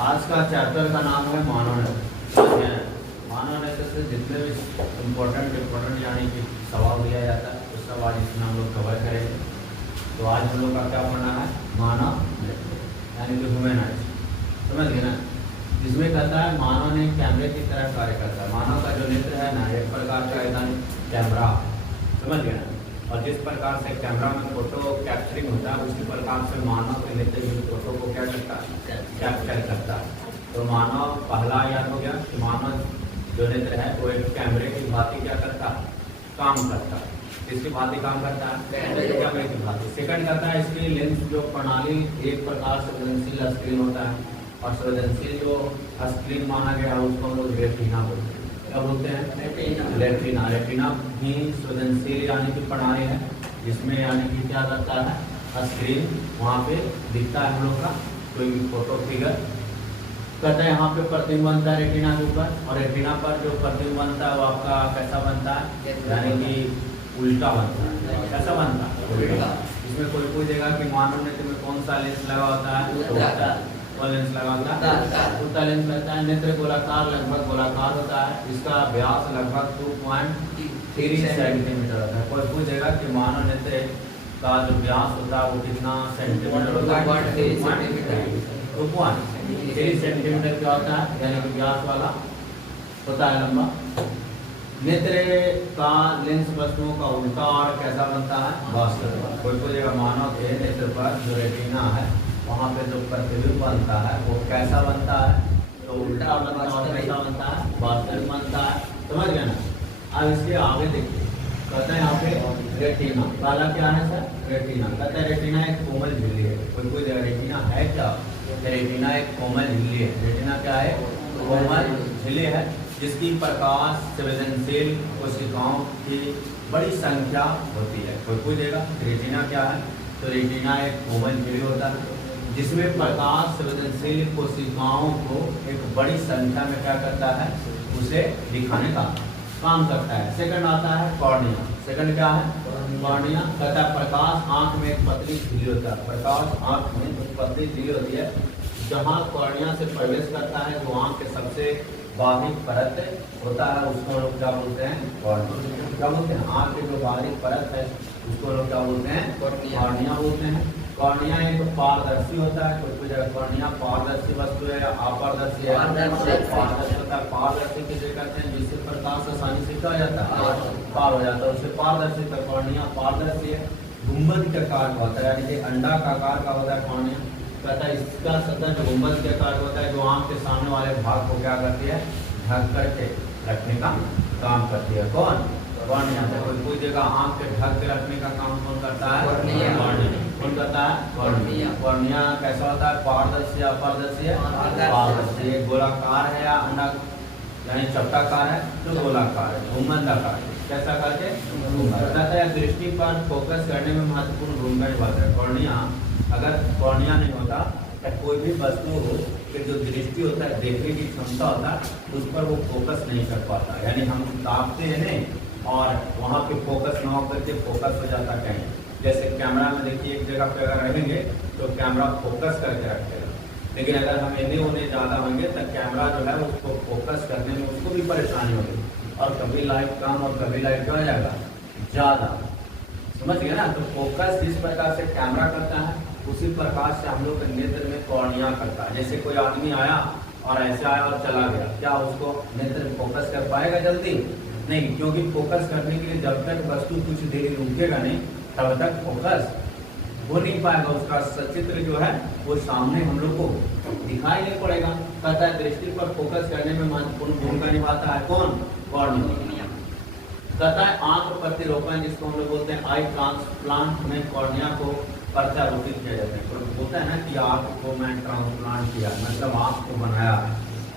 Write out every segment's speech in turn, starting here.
आज का चैप्टर का नाम है मानव नेत्र। मानव नेत्र से जितने भी इम्पोर्टेंट यानी कि सवाल दिया जाता है उस सवाल इसमें हम लोग कवर करेंगे। तो आज हम लोग का क्या पढ़ना है, मानव नेत्र यानी कि ह्यूमन आइज, समझ गए ना। जिसमें कहता है मानव ने कैमरे की तरह कार्य करता है। मानव का जो नेत्र है ना एक प्रकार का एकदम कैमरा, समझ गए ना। और जिस प्रकार से कैमरा में फोटो कैप्चरिंग होता है उसी प्रकार से मानव के नेत्र भी फोटो को क्या करता है, कैप्चर करता है। तो मानव पहला याद हो गया कि मानव जो नेत्र है वो एक कैमरे की भांति क्या करता है, काम करता है। इसकी भांति काम करता है, कैमरे की भांति। सेकंड करता है इसकी लेंस जो प्रणाली एक प्रकार से संवेदनशील स्क्रीन होता है और संवेदनशील जो स्क्रीन माना गया है उसको हम लोग रेटिना बोलते हैं। क्या बोलते हैं, रेटिना। रेटिना भी संवेदनशील यानी कि प्रणाली है जिसमें यानी कि क्या करता है, स्क्रीन वहाँ पे दिखता है हम लोग का कोई भी फोटो फिगर। कहता है यहाँ पे प्रतिबिंब बनता है रेटिना के ऊपर, और रेटिना पर जो प्रतिबिंब बनता है वो आपका कैसा बनता है, यानी कि उल्टा बनता है। कैसा बनता है, उल्टा। इसमें कोई पूछेगा कि मानव नेत्र में कौन सा लेंस लगा होता है, तो लेंस लगा होता है, उल्टा लेंस लगता है। नेत्र गोलाकार लगभग गोलाकार होता है, इसका व्यास लगभग 2.3 सेंटीमीटर होता है। कोई पूछेगा कि मानव नेत्र का जो व्यास होता है वो कितना सेंटीमीटर होता है, 2.3 सेंटीमीटर क्या होता है, यानी कि व्यास वाला होता है, लंबा। नेत्र का लेंस वस्तुओं का उल्टा और कैसा बनता है, वास्तविक। कोई पूछेगा मानव के नेत्र पर जो रेटिना है वहाँ पे जो प्रतिबिंब बनता है वो कैसा बनता है, तो उल्टा बनता है और कैसा बनता है, वास्तविक बनता है। समझ गए ना। अब इसके आगे देखिए, कहते हैं यहाँ पे रेटिना। पहला क्या है सर, रेटिना। कहते हैं रेटिना एक कोमल झिल्ली है। कोई रेटिना है क्या, रेटिना एक कोमल झिल्ली है। रेटिना क्या है, कोमल झिल्ली है जिसकी प्रकाश संवेदनशील कोशिकाओं की बड़ी संख्या होती है। कोई पूछेगा रेटिना क्या है, तो रेटिना एक कोमल झिल्ली होता है जिसमें प्रकाश संवेदनशील कोशिकाओं को एक बड़ी संख्या में क्या करता है, उसे दिखाने का काम करता है। सेकंड आता है कॉर्निया। सेकंड क्या है, कॉर्निया। कहता है प्रकाश आंख में एक पतली झिल्ली होता है। प्रकाश आंख में एक पतली झिल्ली होती है जहाँ कॉर्निया से प्रवेश करता है वो आंख के सबसे बाहरी परत होता है, उसको लोग क्या बोलते हैं, कॉर्निया। क्या बोलते हैं, आंख की जो बाहरी परत है उसको लोग क्या बोलते हैं, कॉर्निया बोलते हैं। कॉर्निया एक पारदर्शी होता है। कोई पूछेगा कॉर्निया पारदर्शी वस्तु है या अपारदर्शी है, पारदर्शी होता है। पारदर्शी किसे कहते हैं, जिससे प्रकाश आसानी से क्या हो जाता है, पार हो जाता है, उससे पारदर्शी का कॉर्निया पारदर्शी है। गुंबद के आकार का होता है, यानी कि अंडा का आकार का होता है कॉर्निया। कहता है इसका सतह जो गुंबद के आकार का होता है जो आंख के सामने वाले भाग को क्या करती है, ढक करके रखने का काम करती है। कौन, कॉर्निया। कोई पूछेगा आंख के ढक के रखने का काम कौन करता है, कॉर्निया। कौन करता है, कॉर्निया। कॉर्निया कैसा होता है, पारदर्शी या अपारदर्शी है, पारदर्शी। गोलाकार है या अंडा यानी चपटाकार है, तो गोलाकार है, घुमंदाकार है। कैसा करके, कहता है दृष्टि पर फोकस करने में महत्वपूर्ण भूमिका निभाता है। कॉर्निया, अगर कॉर्निया नहीं होता तो कोई भी वस्तु हो कि जो दृष्टि होता है, देखने की क्षमता होता है, उस पर वो फोकस नहीं कर पाता। यानी हम ताकते हैं नहीं और वहाँ पे फोकस ना होकर के फोकस हो जाता कहीं। जैसे कैमरा में देखिए एक जगह पे अगर रहेंगे तो कैमरा फोकस करके रखेगा, लेकिन अगर हम इन्हें होने ज़्यादा होंगे तो कैमरा जो है उसको फोकस करने में उसको भी परेशानी होगी और कभी लाइट कम और कभी लाइट क्या हो जाएगा, ज़्यादा। समझ गए ना। तो फोकस जिस प्रकार से कैमरा करता है उसी प्रकार से हम लोग के नेत्र में कॉर्निया करता है। जैसे कोई आदमी आया और ऐसे आया और चला गया, क्या उसको नेत्र में फोकस कर पाएगा जल्दी, नहीं, क्योंकि फोकस करने के लिए जब तक वस्तु कुछ देर रुकेगा नहीं तब तक फोकस हो नहीं पाएगा। उसका सचित्र जो है वो सामने हम लोग को दिखाई नहीं पड़ेगा। कहता है दृष्टि पर फोकस करने में महत्वपूर्ण भूमिका निभाता है कौन, कॉर्निया। कहता है आंख प्रतिरोपण जिसको हम लोग बोलते हैं आई ट्रांसप्लांट में कॉर्निया को प्रत्यारोपित किया जाता है। तो बोलता है ना कि आंख को मैं ट्रांसप्लांट किया, मतलब आंख को बनाया।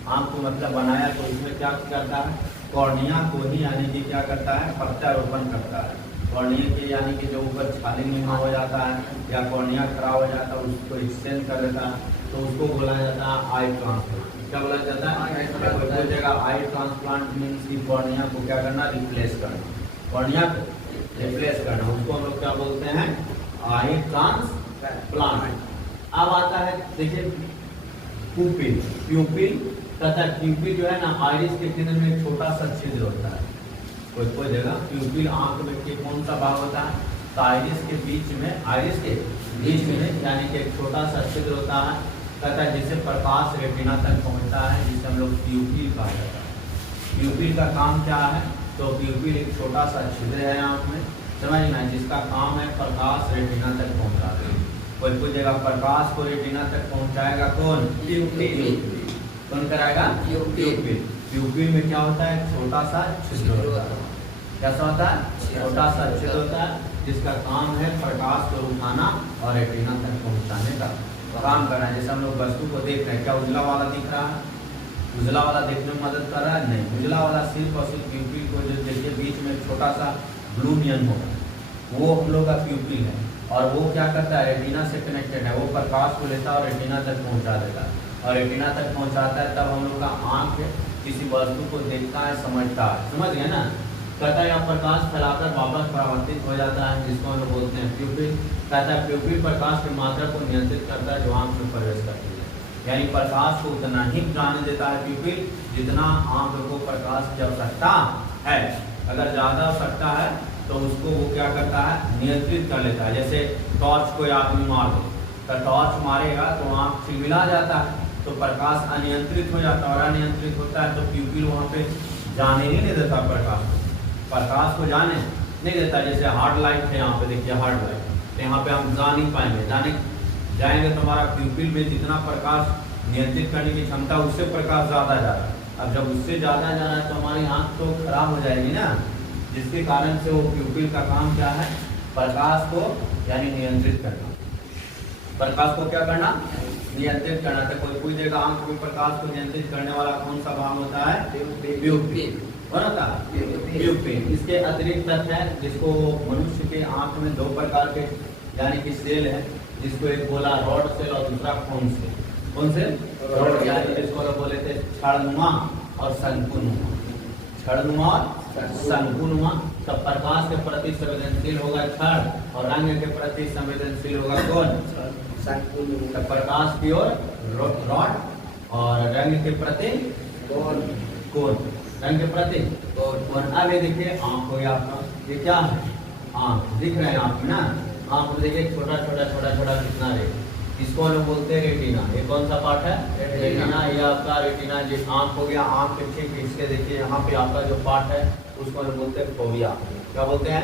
आंख को मतलब बनाया तो इसमें क्या करता है, कॉर्निया को ही यानी कि क्या करता है, प्रत्यारोपण करता है। कॉर्निया के यानी कि जो ऊपर छाली में हो जाता है या कॉर्निया खराब हो जाता है उसको एक्सचेंज कर देता है, तो उसको बोला जाता है आई ट्रांसप्लांट। क्या बोला जाता है, कोई जगह आई ट्रांसप्लांट मीन्स की कॉर्निया को क्या करना, रिप्लेस करना। कॉर्निया को रिप्लेस करना उसको हम लोग क्या बोलते हैं, आई ट्रांसप्लांट। अब आता है देखिए पुपिल, प्यूपिल तथा प्यूपिल जो है ना आइरिस के केंद्र में एक छोटा सा छिद्र होता है। कोई कोई जगह प्यूपिल आंख में के कौन सा भाग होता है, तो आइरिस के बीच में, आइरिस के बीच में यानी कि एक छोटा सा छिद्र होता है तथा जिससे प्रकाश रेटिना तक पहुंचता है, जिसे हम लोग प्यूपिल कहा जाता है। प्यूपिल का काम क्या है, तो प्यूपिल एक छोटा सा छिद्र है आंख में, समझना, जिसका काम है प्रकाश रेटिना तक पहुंचा देना। कोई जगह प्रकाश को रेटिना तक पहुंचाएगा कौन, प्यूपिल। कौन कराएगा, प्यूपिल। प्यूपिल में क्या होता है, छोटा सा छिद्र होता है। कैसा होता है, छोटा सा छिद्र होता है, जिसका काम है प्रकाश को उठाना और रेटिना तक पहुंचाने का काम करना है। जैसे हम लोग वस्तु को देख रहे हैं, क्या उजला वाला दिख रहा है, उजला वाला देखने में मदद कर रहा है, नहीं, उजला वाला सिर्फ और सिर्फ प्यूपिल को जो देखिए बीच में छोटा सा ब्लू नियन होगा, वो हम लोग का प्यूपिल है। और वो क्या करता है, रेटिना से कनेक्टेड है, वो प्रकाश को लेता है और रेटिना तक पहुंचा देता है, और रेटिना तक पहुंचाता है, तब हम लोग का आंख किसी वस्तु को देखता है, समझता है, समझ गए ना। कहता है यहाँ प्रकाश फैलाकर वापस परावर्तित हो जाता है, जिसको हम लोग बोलते हैं प्यूपिल। कहता है प्यूपिल प्रकाश की मात्रा को नियंत्रित करता है जो आंख में प्रवेश करती है, यानी प्रकाश को उतना ही जाने देता है प्यूपिल जितना आंख को प्रकाश की आवश्यकता है। अगर ज़्यादा आवश्यकता है तो उसको वो क्या करता है, नियंत्रित कर लेता है। जैसे टॉर्च कोई आदमी मार दे, तो टॉर्च मारेगा तो आंख चिलमिला जाता है, तो प्रकाश अनियंत्रित हो जाता है, और अनियंत्रित होता है तो प्यूपिल वहाँ पे जाने ही नहीं देता, प्रकाश को जाने नहीं देता। जैसे हार्ड लाइट है, यहाँ पे देखिए हार्ड लाइट, तो यहाँ पे हम जा नहीं पाएंगे, जाएंगे तो हमारा प्यूपिल में जितना प्रकाश नियंत्रित करने की क्षमता, उससे प्रकाश ज़्यादा जा रहा है। अब जब उससे ज़्यादा जा रहा है तो हमारी आँख तो खराब हो जाएगी ना, जिसके कारण से वो प्यूपिल का काम क्या है, प्रकाश को यानी नियंत्रित करना। प्रकाश को क्या करना, नियंत्रित करना। तो कोई जगह आंख में प्रकाश को नियंत्रित करने वाला कौन सा भाग होता है, प्यूपिल होता है, प्यूपिल। इसके अतिरिक्त तथ्य है जिसको मनुष्य के आंख में दो प्रकार के यानी कि सेल है, जिसको एक बोला रॉड सेल और दूसरा कौन सेल, कौन सेल, रॉड, यानी जिसको लोग बोले थे क्षणनुमा और शंकुनुमा, क्षणनुमा और शंकुनुमा। तब प्रकाश के प्रति संवेदनशील होगा क्षण और रंग के प्रति संवेदनशील होगा कौन, शंकुनुमा। प्रकाश की ओर रॉड और रंग के प्रति कौन, रंग के प्रति कौन। अब ये देखिए आंख हो गया आपका, ये क्या है, आंख दिख रहे हैं आप ना, आंख में देखिए छोटा छोटा छोटा छोटा कितना रे, इसको लोग बोलते हैं रेटिना। ये कौन सा पार्ट है, रेटिना। ये आपका रेटिना जो आंख हो गया, आंख के ठीक इसके देखिए यहाँ पे आपका जो पार्ट है उसको लोग बोलते हैं फोविया। क्या बोलते हैं,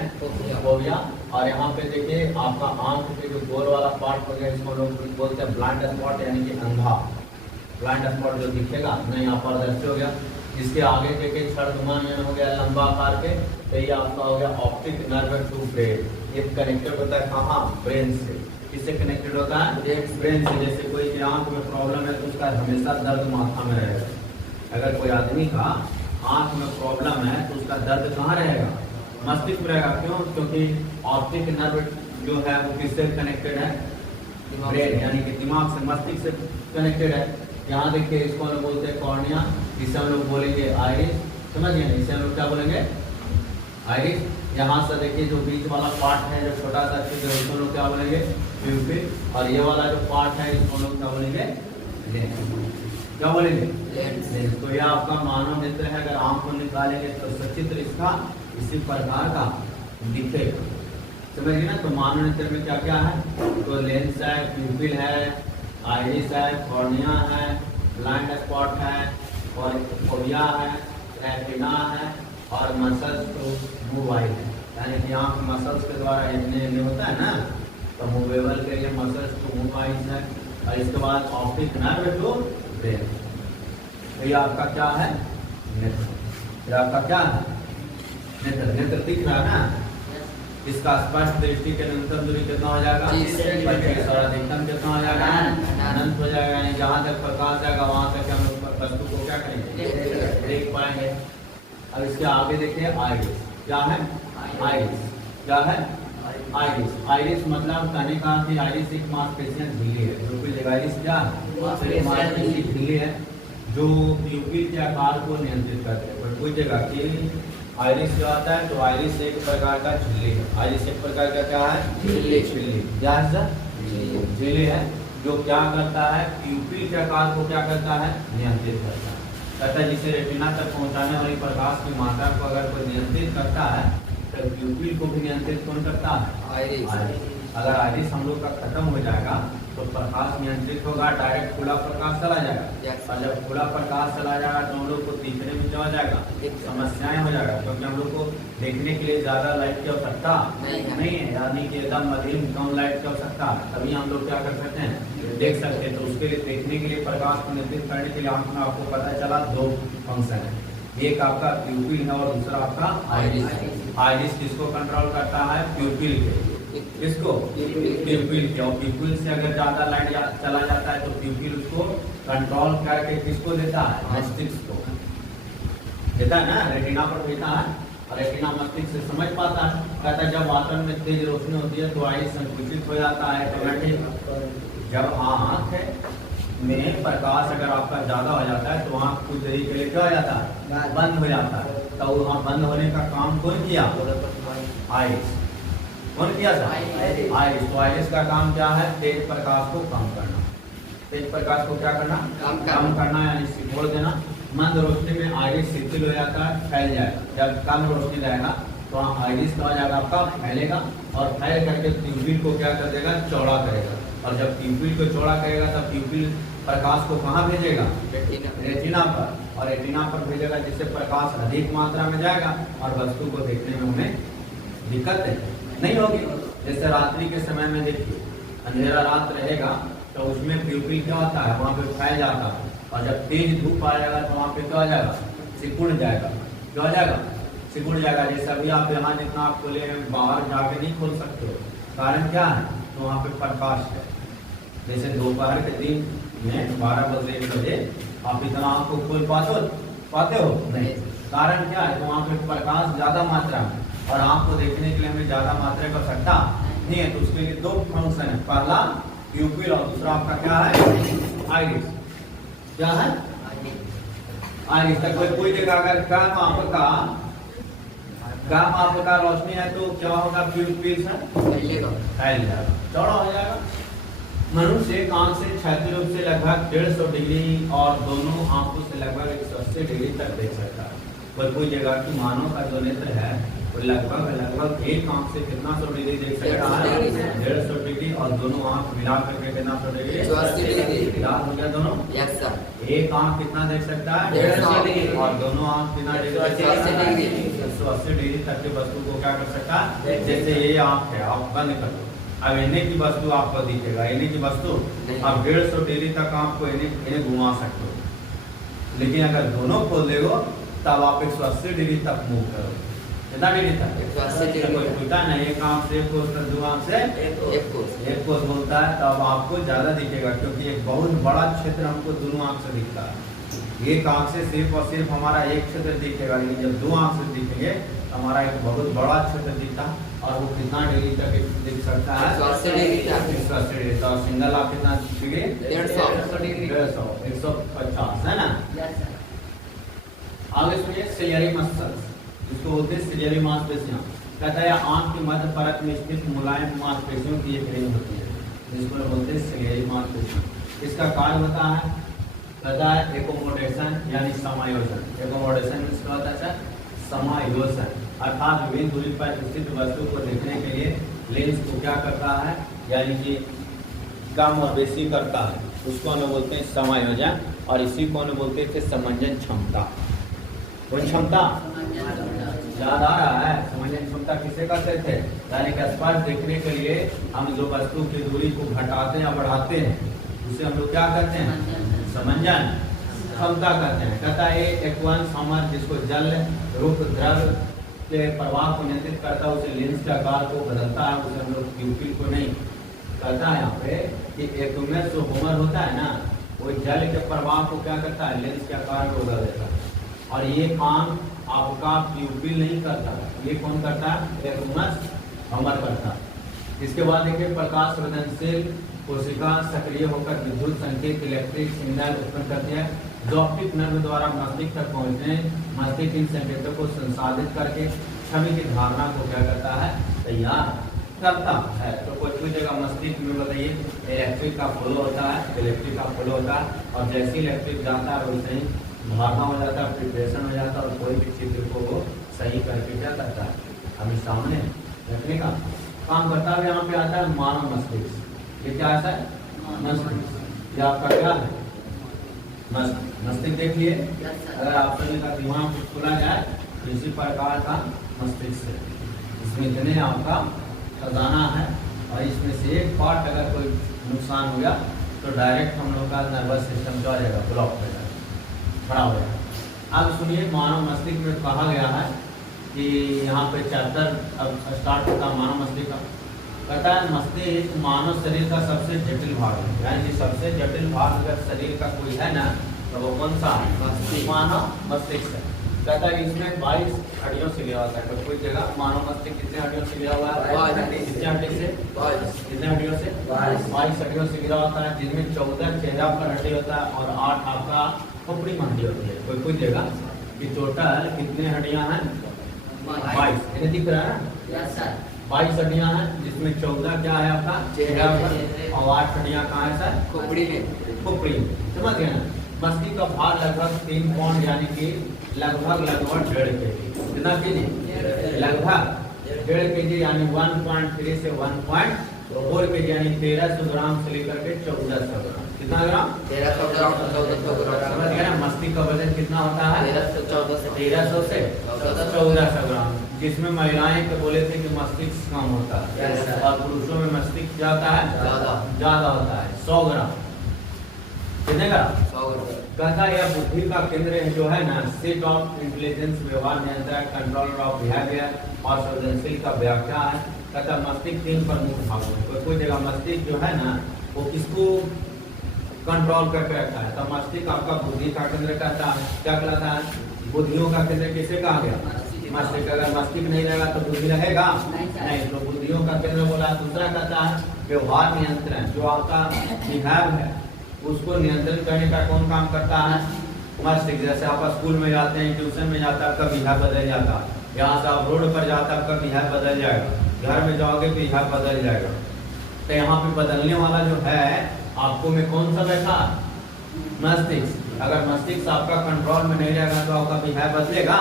फोविया। और यहाँ पे देखिए आपका आंख के जो गोल वाला पार्ट हो गया, इसको लोग बोलते हैं ब्लाइंड स्पॉट, यानी कि अंधा, ब्लाइंड स्पॉट जो दिखेगा नहीं, यहाँ पारदर्शी हो गया। इसके आगे देखिए क्षणनुमा हो गया लंबा आकार के, तो ये आपका हो गया ऑप्टिक नर्व टू ब्रेन। ये कनेक्टेड होता है कहाँ, ब्रेन से। किससे कनेक्टेड होता है, ब्रेन से। जैसे कोई की आंख में प्रॉब्लम है तो उसका हमेशा दर्द माथा में रहेगा। अगर कोई आदमी का आंख में प्रॉब्लम है तो उसका दर्द कहाँ रहेगा, मस्तिष्क में रहेगा। क्यों, क्योंकि ऑप्टिक नर्व जो है वो किससे कनेक्टेड है, ब्रेन यानी कि दिमाग से, मस्तिष्क से कनेक्टेड है। यहाँ देखिए इसको हम लोग बोलते हैं कॉर्निया, इसे हम लोग बोलेंगे आइरिस, समझिए ना, इसे हम लोग क्या बोलेंगे, आइरिस। यहाँ से देखिए जो बीच वाला पार्ट है जो छोटा सा छिद्र है उसको लोग क्या बोलेंगे, प्यूपिल। और ये वाला जो पार्ट है इसको लोग क्या बोलेंगे, लेंस। क्या बोलेंगे, लेंस। तो ये आपका मानव नेत्र है, अगर आंख को निकालेंगे तो सचित्र इसका इसी प्रकार का दिखेगा, समझिए ना। तो मानव नेत्र में क्या क्या है, तो लेंस है, प्यूपिल है, आइरिस है, कॉर्निया है, ब्लाइंड स्पॉट है, और फोविया है, रेटिना है, और मसल्स टू मूवाइल है, यानी कि आंख मसल्स के द्वारा इतने होता है ना, तो मूवेबल के लिए मसल्स टू मूवाइल है। और इसके बाद ऑप्टिक नर्व टू ब्रेन। तो ये आपका क्या है, नेत्र। ये आपका क्या है, नेत्र। नेत्र दिख रहा है ना, इसका स्पष्ट दृष्टि के न्यूनतम दूरी कितना हो जाएगा, 25 और अधिकतम कितना हो जाएगा, अनंत हो जाएगा। यानी जहाँ तक प्रकाश जाएगा वहाँ तक हम लोग वस्तु को क्या करेंगे, देख पाएंगे। अब इसके आगे देखिए आइरिस। क्या है, आइरिस। क्या है, आइरिस। आइरिस मतलब कहने का कि आइरिस एक मांसपेशियां ढीली है, जो कोई जगह आइरिस क्या मांसपेशी ढीली है जो प्यूपिल के आकार को नियंत्रित करते हैं। कोई जगह की आइरिस जो आता है तो आइरिस एक प्रकार का झिल्ली है। आइरिस एक प्रकार का क्या है, झिल्ली। क्या है सर, झिल्ली है। जो क्या करता है, प्यूपिल के आकार को क्या करता है, नियंत्रित करता है। कहता है जिसे रेटिना तक पहुंचाने वाली प्रकाश की मात्रा को अगर कोई नियंत्रित करता है तो प्यूपिल को भी नियंत्रित कौन करता है, आइरिस। अगर आइरिस हम लोग का खत्म हो जाएगा तो प्रकाश नियंत्रित होगा, डायरेक्ट खुला प्रकाश चला जाएगा। और जब खुला प्रकाश चला जाएगा तो हम लोग को दिखने में क्या हो जाएगा, समस्याएं हो जाएगा, क्योंकि हम लोग को देखने के लिए ज्यादा लाइट की आवश्यकता नहीं है, यानी कि एकदम मध्यम कम लाइट की आवश्यकता है, तभी हम लोग क्या कर सकते हैं, देख सकते हैं। तो उसके लिए देखने के लिए प्रकाश को नियंत्रित करने के लिए आपको पता चला दो फंक्शन है, एक आपका प्यूपिल है और दूसरा आपका आइरिस। आइरिस किसको कंट्रोल करता है, प्यूपिल के, किसको, प्यूपिल के। और प्यूपिल से अगर ज्यादा लाइट चला जाता है तो प्यूपिल उसको कंट्रोल करके किसको देता है, मस्तिष्क को देता है ना, रेटिना पर देता है और रेटिना मस्तिष्क से समझ पाता है। कहता है जब वातावरण में तेज रोशनी होती है तो आइरिस संकुचित हो जाता है ऑटोमेटिक। जब आँख में प्रकाश अगर आपका ज्यादा हो जाता है तो आँख कुछ देरी के लिए क्या हो जाता है, बंद हो जाता है। तो वहाँ बंद होने का काम कौन किया, आइरिस। कौन किया था, आइरिस। तो आइरिस का काम क्या है, तेज प्रकाश को कम करना। तेज प्रकाश को क्या करना, कम करना, यानी सिकोड़ देना। मंद रोशनी में आइरिस शिथिल हो जाता है, फैल जाएगा। जब कम रोशनी रहेगा तो आइरिस क्या हो जाएगा, आपका फैलेगा और फैल करके प्यूपिल को क्या कर देगा, चौड़ा करेगा। और जब प्यूपिल को चौड़ा करेगा तब प्यूपिल प्रकाश को कहाँ भेजेगा, रेटिना पर, और रेटिना पर भेजेगा जिससे प्रकाश अधिक मात्रा में जाएगा और वस्तु को देखने में हमें दिक्कत नहीं होगी। जैसे रात्रि के समय में देखिए अंधेरा रात रहेगा तो उसमें प्यूपिल क्या होता है, वहाँ पे फैल जाता है, और जब तेज धूप आ जाएगा तो वहाँ पे क्या हो जाएगा, सिकुड़ जाएगा। क्या हो जाएगा, सिकुड़ जाएगा। जैसे अभी आप यहाँ जितना आप खोले बाहर जाके नहीं खोल सकते हो, कारण क्या है, तो वहाँ पे प्रकाश है। जैसे दोपहर के दिन में 12 बजे 1 बजे आप इतना आँख को खोल पाते हो नहीं, कारण क्या है, तो वहाँ पे प्रकाश ज्यादा मात्रा में, और आँख को देखने के लिए हमें ज्यादा मात्रा की आवश्यकता नहीं है। तो उसके लिए दो फंक्शन है, पहला प्यूपिल और दूसरा आपका क्या है, आइरिस। क्या है, आइरिस। तक कोई जगह अगर कम आपका रोशनी है तो क्या होगा, प्यूपिल से फैल जाएगा, चौड़ा हो जाएगा। मनुष्य एक आंख से क्षैतिज रूप से लगभग 150 डिग्री और दोनों आंखों से लगभग 180 डिग्री तक देख सकता है। कोई जगह की मानव का जो नेत्र है वो लगभग एक आंख से कितना 100 डिग्री देख सकता है, 150 डिग्री, और दोनों आंख मिला करके कितना 100 डिग्री, 180 डिग्री हो गया दोनों। एक आंख कितना देख सकता है, 150 डिग्री, और दोनों आंख कितना देख सकता है, 180 डिग्री तक की वस्तु को क्या कर सकता है। जैसे ये आंख है, आप बंद कर दो, अब इन्हें की वस्तु आपको दिखेगा, इन्हें की वस्तु आप 150 डिग्री तक आपको इन्हें घुमा सकते हो। लेकिन अगर दोनों खोल देगो तब आप 180 डिग्री तक मूव करो। कितना डिग्री तक, 180 डिग्री। टूटा नहीं, एक आंख से एक कोस, दो आंख से एक कोस बोलता है तब आपको ज्यादा दिखेगा, क्योंकि एक बहुत बड़ा क्षेत्र हमको दोनों आंख से दिखता है। एक आंख से सिर्फ और सिर्फ हमारा एक क्षेत्र दिखेगा, लेकिन जब दो आंख से दिखेंगे हमारा एक बहुत बड़ा क्षेत्र दिखता है। और वो कितना डिग्री तक दिख सकता है, 180 डिग्री। तो सिंगल आप कितना डिग्री, 150 डिग्री, 150 है ना। आगे सुनिए, सिलियरी मसल्स, जिसको बोलते हैं सिलियरी मांसपेशियां। कहता है आंख की मध्य परत में स्थित मुलायम मांसपेशियों की एक रिंग होती है, जिसको बोलते हैं सिलियरी मांसपेशियां। इसका कार्य होता है, कहता है एकोमोडेशन यानी समायोजन। एकोमोडेशन में क्या होता है, समायोजन, अर्थात विभिन्न दूरी पर स्थित वस्तु को देखने के लिए लेंस को क्या करता है, यानी कि कम और बेसी करता है, उसको हम बोलते हैं समायोजन। और इसी को हम बोलते थे समंजन क्षमता। वो क्षमता याद आ रहा है, समंजन क्षमता किसे कहते थे, यानी कि स्पर्श देखने के लिए हम जो वस्तु की दूरी को घटाते या बढ़ाते हैं उसे हम लोग क्या कहते हैं, समंजन क्षमता कहते हैं। कहता है एक्वान समर, जिसको जल रूप द्रव के प्रवाह को नियंत्रित करता है, उसे लेंस के आकार को बदलता है, उसे हम लोग प्यूपिल को नहीं कहता है। यहाँ पे कि एक्वस जो होमर होता है ना, वो जल के प्रवाह को क्या करता है, लेंस के आकार को बदल देता है। और ये काम आपका प्यूपिल नहीं करता, ये कौन करता है, एक्वस होमर करता है। इसके बाद देखिए प्रकाश संवेदनशील कोशिका सक्रिय होकर विद्युत संकेत इलेक्ट्रिक सिग्नल उत्पन्न करती है, जो ऑप्टिक नर्व द्वारा मस्तिष्क तक पहुंचने मस्तिष्क इन संकेतों को संसाधित करके छवि की धारणा को क्या करता है, तैयार करता है। तो कोई जगह मस्तिष्क में बताइए इलेक्ट्रिक का फ्लो होता है, इलेक्ट्रिक का फ्लो होता है, और जैसे ही इलेक्ट्रिक जाता है वैसे ही धारणा हो जाता है, प्रिपरेशन हो जाता है, और कोई भी चित्र को वो सही करके क्या करता है हमें सामने रखने का काम करता है। यहाँ पे आता है मानव मस्तिष्क। ये क्या ऐसा है? मस्तिष्क। ये आपका क्या है? मस्तिष्क। देखिए अगर आप सभी का दिमाग खुला जाए तो इसी प्रकार का मस्तिष्क है। इसमें इतने आपका खजाना है, और इसमें से एक पार्ट अगर कोई नुकसान हो गया तो डायरेक्ट हम लोग का नर्वस सिस्टम क्या हो जाएगा? ब्लॉक हो जाएगा, खड़ा हो जाएगा। अब सुनिए मानव मस्तिष्क में कहा गया है कि यहाँ पे चैप्टर अब स्टार्ट होता मानव मस्तिष्क का। कहता है मस्तिष्क मानव शरीर का सबसे जटिल भाग है, यानी कि सबसे जटिल भाग अगर शरीर का कोई है ना तो वो कौन सा? मानव मस्तिष्क है। कहता है इसमें 22 हड्डियों से घिरा होता है। कोई जगह मानव मस्तिष्क कितने हड्डियों से घिरा हुआ है? कितने हड्डी से? 22। कितने हड्डियों से? 22 हड्डियों से घिरा होता है, जिनमें 14 चेहरा पर हड्डी होता है और 8 आपका खोपड़ी में हड्डी होती है। कोई जगह कि टोटल कितने हड्डियां हैं? 22। इन्हें दिख रहा है ना? 22 हड्डियां हैं, जिसमें 14 क्या है आपका? चेहरा पर, और 8 हड्डियां कहाँ है सर? खोपड़ी में। खोपड़ी में, समझ गए ना? मस्तिष्क का भार लगभग 3 पाउंड, यानी कि लगभग 1.5 kg। कितना केजी? लगभग 1.5 kg, यानी 1.3 से 1.4 kg, यानी 1300 ग्राम से लेकर के 1400 ग्राम। कितना ग्राम? 1300 ग्राम, 1400 ग्राम। समझ गए ना? मस्तिष्क का वजन कितना होता है? 1300 से 1400 ग्राम, जिसमें महिलाएं के बोले थे कि मस्तिष्क कम होता है, और पुरुषों में मस्तिष्क क्या होता है? ज्यादा होता है, 100 ग्राम। कितने का? 100 ग्राम। कहता है यह बुद्धि का केंद्र जो है ना, सीट ऑफ इंटेलिजेंस, व्यवहार नियंत्रण, कंट्रोलर ऑफ बिहेवियर और संवेदनशील का व्याख्या है। कहता है मस्तिष्क 3 प्रमुख भागों में। कोई जगह मस्तिष्क जो है ना वो किसको कंट्रोल करके रखता है? तो मस्तिष्क आपका बुद्धि का केंद्र कहता है। क्या कहलाता है? बुद्धियों का केंद्र किसे कहा गया? मस्तिष्क। अगर मस्तिष्क नहीं रहेगा तो बुद्धि रहेगा नहीं, तो बुद्धियों का केंद्र बोला। दूसरा कहता है व्यवहार नियंत्रण, जो आपका बिहेव है उसको नियंत्रित करने का कौन काम करता है? मस्तिष्क। जैसे आप स्कूल में जाते हैं, ट्यूशन में जाता है, कभी बिहेव बदल जाता है। यहाँ से आप रोड पर जाता है, कभी बिहेव बदल जाएगा। घर में जाओगे तो बिहेव बदल जाएगा। तो यहाँ पे बदलने वाला जो है आपको में कौन सा बैठा? मस्तिष्क। अगर मस्तिष्क आपका कंट्रोल में नहीं रहेगा तो आपका बिहेव बदलेगा?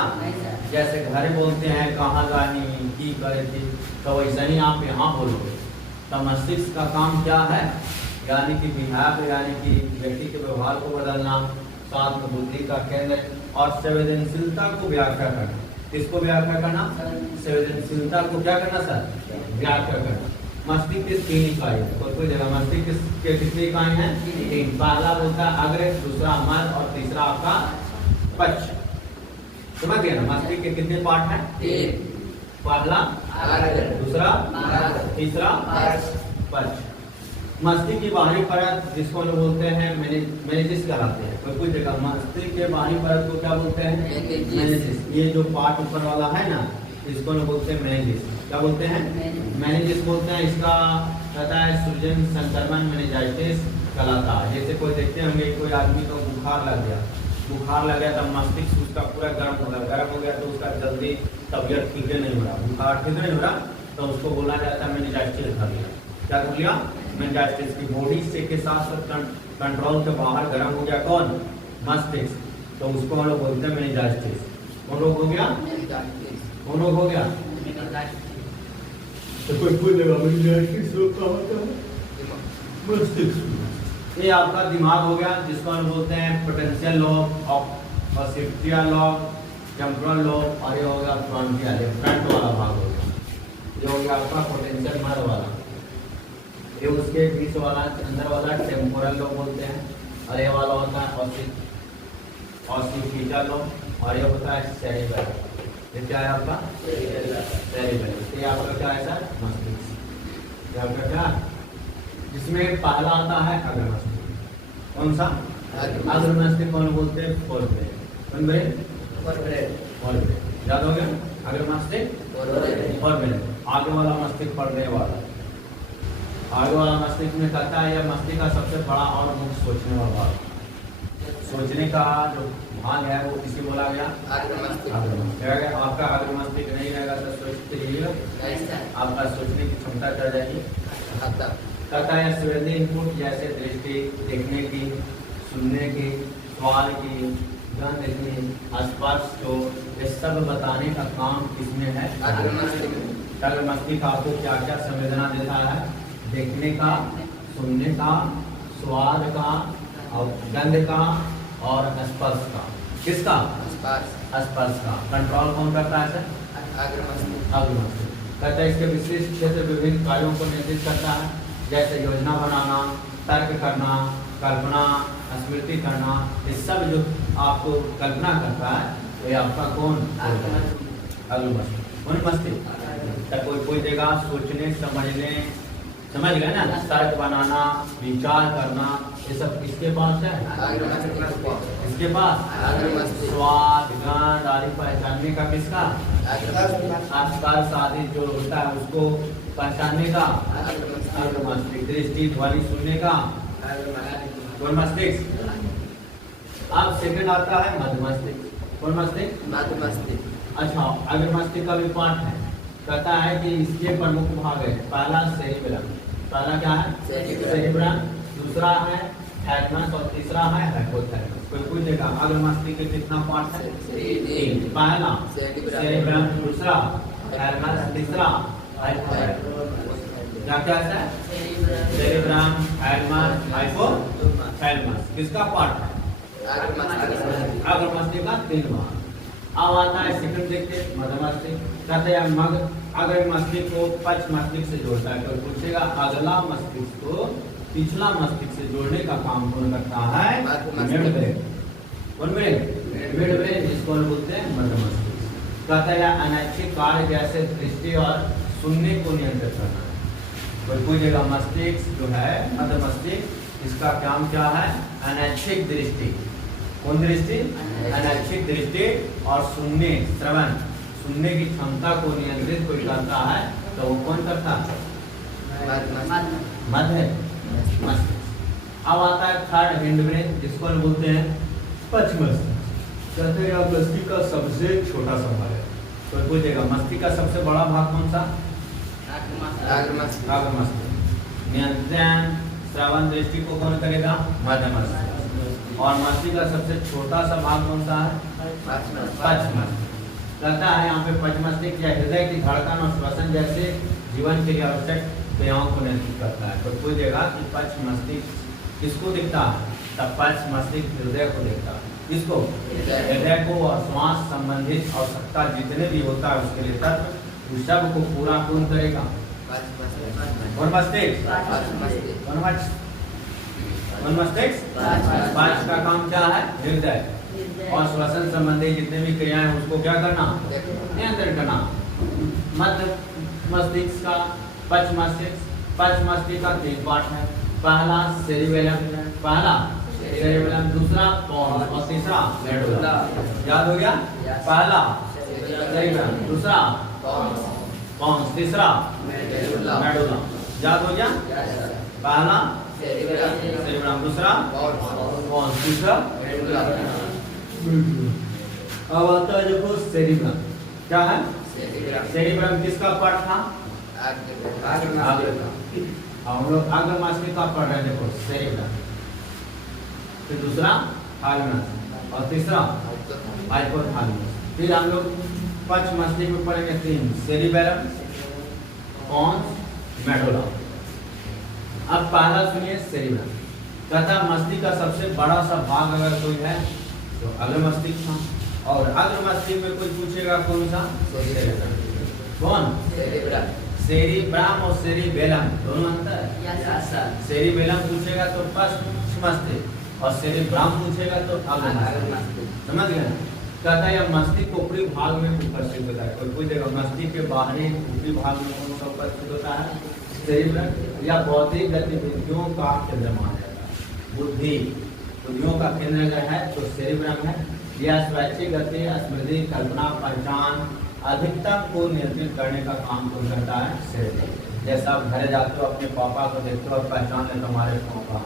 जैसे घर बोलते हैं कहाँ जानी की करे थी, तो वैसे ही आप यहाँ बोलोगे। तो मस्तिष्क का काम क्या है? यानी कि बिहेव, यानी कि व्यक्ति के व्यवहार को बदलना, साथ में बुद्धि का केंद्र और संवेदनशीलता को व्याख्या करना। किसको व्याख्या करना? संवेदनशीलता को क्या करना सर? व्याख्या करना। मस्तिष्क की 3 इकाई है। कोई जगह मस्तिष्क के कितनी इकाई हैं? 3। पहला होता है अग्र, दूसरा मध्य और तीसरा आपका पक्ष। समझ गए ना? मस्तिष्क के कितने पार्ट हैं? 3। पहला अग्र, दूसरा तीसरा पक्ष। मस्तिष्क की बाहरी परत जिसको लोग बोलते हैं मेनिजिस कहलाते हैं। कोई जगह मस्तिष्क के बाहरी परत को क्या बोलते हैं? मेनिजिस। ये जो पार्ट ऊपर वाला है ना इसको लोग बोलते हैं मेनिजिस। क्या बोलते हैं? मेनिजिस बोलते हैं। इसका कहता है सृजन संक्रमण मेनिंजाइटिस कहलाता है। जैसे कोई देखते होंगे कोई आदमी को बुखार लग गया तब मस्तिष्क उसका पूरा गर्म हो गया तो उसका जल्दी तबियत ठीक नहीं हो रहा, बुखार ठीक नहीं हो रहा, तो उसको बोला जाता है मेनिंजाइटिस कर लिया। क्या कर लिया? मेनिंजाइटिस। की बॉडी से के साथ कंट्रोल के बाहर गर्म हो गया कौन? मस्तिष्क। तो उसको हम लोग बोलते हैं मेनिंजाइटिस। कौन रोग हो गया? कौन रोग हो गया? तो कोई जगह मेनिंजाइटिस रोग का होता है मस्तिष्क। ये आपका दिमाग हो गया, जिसको हम बोलते हैं potential lobe, occipital lobe, temporal lobe, और ये हो गया फ्रंटियल, फ्रंट वाला भाग हो गया। ये हो गया आपका पोटेंशियल मध्य वाला। ये उसके बीच वाला अंदर वाला टेम्पोरल लोब बोलते हैं, और ये वाला होता है ऑक्सीपिटल लोब, और ये होता है सेरिबैलम। ये क्या है आपका? सेरिबैलम। ये आपका क्या है सर? मस्तिष्क। ये आपका क्या? जिसमें पहला आता है अग्र मस्तिष्क। कौन सा? अग्र मस्तिष्क कौन बोलते हैं? फोरब्रेन। याद हो गया? अग्र मस्तिष्क फोरब्रेन। आगे वाला मस्तिष्क पढ़ने वाला। आगे वाला मस्तिष्क में कहता है यह मस्तिष्क का सबसे बड़ा और मुख्य सोचने वाला भाग। सोचने का जो भाग है वो किसी बोला गया? अग्र आपका अग्र मस्तिष्क नहीं रहेगा तो सोचते रहिएगा, आपका सोचने की क्षमता चढ़ जाएगी। कहता है संवेदी इनपुट जैसे दृष्टि, देखने की, सुनने की, स्वाद की, गंध की, स्पर्श को, ये सब बताने का काम किसमें है? अग्र मस्तिष्क आपको क्या क्या संवेदना देता है? देखने का, सुनने का, स्वाद का और गंध का और स्पर्श का। किसका? स्पर्श का। कंट्रोल कौन करता है सर? अग्र मस्तिष्क। कहता है इसके विशिष्ट क्षेत्र विभिन्न कार्यों को नियंत्रित करता है, जैसे योजना बनाना, तर्क करना, कल्पना, स्मृति करना। ये सब जो आपको कल्पना करता है वो आपका कौन? अग्र मस्तिष्क। कौन मस्तिष्क? कोई जगह सोचने, समझने, समझ गए ना, तर्क बनाना, विचार करना, ये सब किसके पास है? इसके पास। स्वाद, गंध आदि पहचानने का किसका? स्पर्श आदि जो होता है उसको पहचानने का अग्र मस्तिष्क। दृष्टि, ध्वनि सुनने का कौन मस्तिष्क? अब सेकंड आता है मध्य मस्तिष्क। कौन मस्तिष्क? मध्य मस्तिष्क। अच्छा, अग्र मस्तिष्क का भी पार्ट है। कहता है कि इसके प्रमुख भाग है। पहला सेरिबेलम। पहला क्या है? सेरिबेलम। दूसरा है थैलेमस और तीसरा है हाइपोथैलेमस। कोई पूछेगा अग्र मस्तिष्क के कितना पार्ट है? तीन। पहला सेरिबेलम, दूसरा थैलेमस, तीसरा हाइपोथैलेमस। क्या क्या है? Cerebellum, thalamus, hypothalamus. किसका पार्ट है? अग्र मस्तिष्क का तीन भाग। अब आता है सेकंड देखते मध्य मस्तिष्क। कहते हैं मग अग्र मस्तिष्क को पश्च मस्तिष्क से जोड़ता है। तो पूछेगा अगला मस्तिष्क को पिछला मस्तिष्क से जोड़ने का काम कौन करता है? Mid brain. कौन ब्रेन? मिड ब्रेन, जिसको बोलते हैं मध्य मस्तिष्क। कहता है अनैच्छिक कार्य जैसे दृष्टि और सुनने को नियंत्रित करना है। कोई जगह मस्तिष्क जो है मध्य मस्तिष्क, इसका काम क्या है? अनैच्छिक दृष्टि। कौन दृष्टि? अनैच्छिक दृष्टि और सुनने, श्रवण, सुनने की क्षमता को नियंत्रित कोई करता है तो वो कौन करता है? मध्य मस्तिष्क। अब आता है थर्ड हिंड ब्रेन, जिसको बोलते हैं पश्च मस्तिष्क। कहते हैं मस्तिष्क का सबसे छोटा सा भाग है। तो पूछेगा मस्तिष्क का सबसे बड़ा भाग कौन सा? अग्र मस्तिष्क। नियंत्रण, श्रवण, दृष्टि को कौन करेगा? मध्य मस्तिष्क। और मस्तिष्क का सबसे छोटा सा भाग कौन सा है? पश्च मस्तिष्क। कहता है यहाँ पे पश्च मस्तिष्क या हृदय की धड़कन और श्वसन जैसे जीवन के लिए आवश्यक क्रियाओं को नियंत्रित करता है। तो कोई जगह कि पश्च मस्तिष्क किसको दिखता है? तब पश्च मस्तिष्क हृदय को दिखता है। किसको? हृदय को। और श्वास संबंधित आवश्यकता जितने भी होता है उसके लिए तत्व, उस सब को पूरा कौन करेगा? कौन मस्तिष्क? कौन मस्तिष्क? पश्च का काम क्या है? हृदय। और श्वसन संबंधी जितने भी क्रियाएं उसको क्या करना? नियंत्रण करना। मध्य मस्तिष्क का पश्च मस्तिष्क का तीन पार्ट है। पहला सेरिबेलम, दूसरा पोन्स और तीसरा मेडुला। याद हो गया? पहला सेरिबेलम, दूसरा पोन्स, तीसरा मेडुला। याद हो गया? पहला सेरिबेलम, दूसरा पोन्स, तीसरा मेडुला। अब आता है देखो सेरिबेलम। क्या है? सेरिबेलम किसका पार्ट था? अग्र का। हम लोग अग्र मस्तिष्क का पढ़ रहे हैं। देखो सेरिबेलम, फिर दूसरा थैलेमस और तीसरा हाइपोथैलेमस। फिर हम लोग पश्च मस्तिष्क में पढ़ेंगे तीन, सेरिबेलम, पोन्स, मेडुला। अब पहला सुनिए सेरिबेलम। कहता मस्तिष्क का सबसे बड़ा सा भाग अगर कोई है तो अग्र मस्तिष्क था। और अग्र मस्तिष्क में कोई पूछेगा कौन सा? कौन? सेरिब्रम और सेरिबेलम दोनों अंतर है। सेरिबेलम पूछेगा तो पश्च मस्तिष्क और सेरिब्रम पूछेगा तो अग्र मस्तिष्क। समझ गए? कहता है मस्तिष्क ऊपरी भाग में उपस्थित होता है। कोई पूछेगा मस्तिष्क के बाहरी ऊपरी भाग में कौन सा उपस्थित होता है? सेरिब्रम। या बौद्धिक गतिविधियों का केंद्र माना जाता है। बुद्धियों का केंद्र अगर है तो सेरिब्रम है। यह स्वैच्छिक गति, स्मृति, कल्पना, पहचान अधिकतम को नियंत्रित करने का काम कौन करता है? सेरिब्रम। जैसा आप घर जाते हो अपने पापा को देखते हो और पहचान लेते तुम्हारे पापा,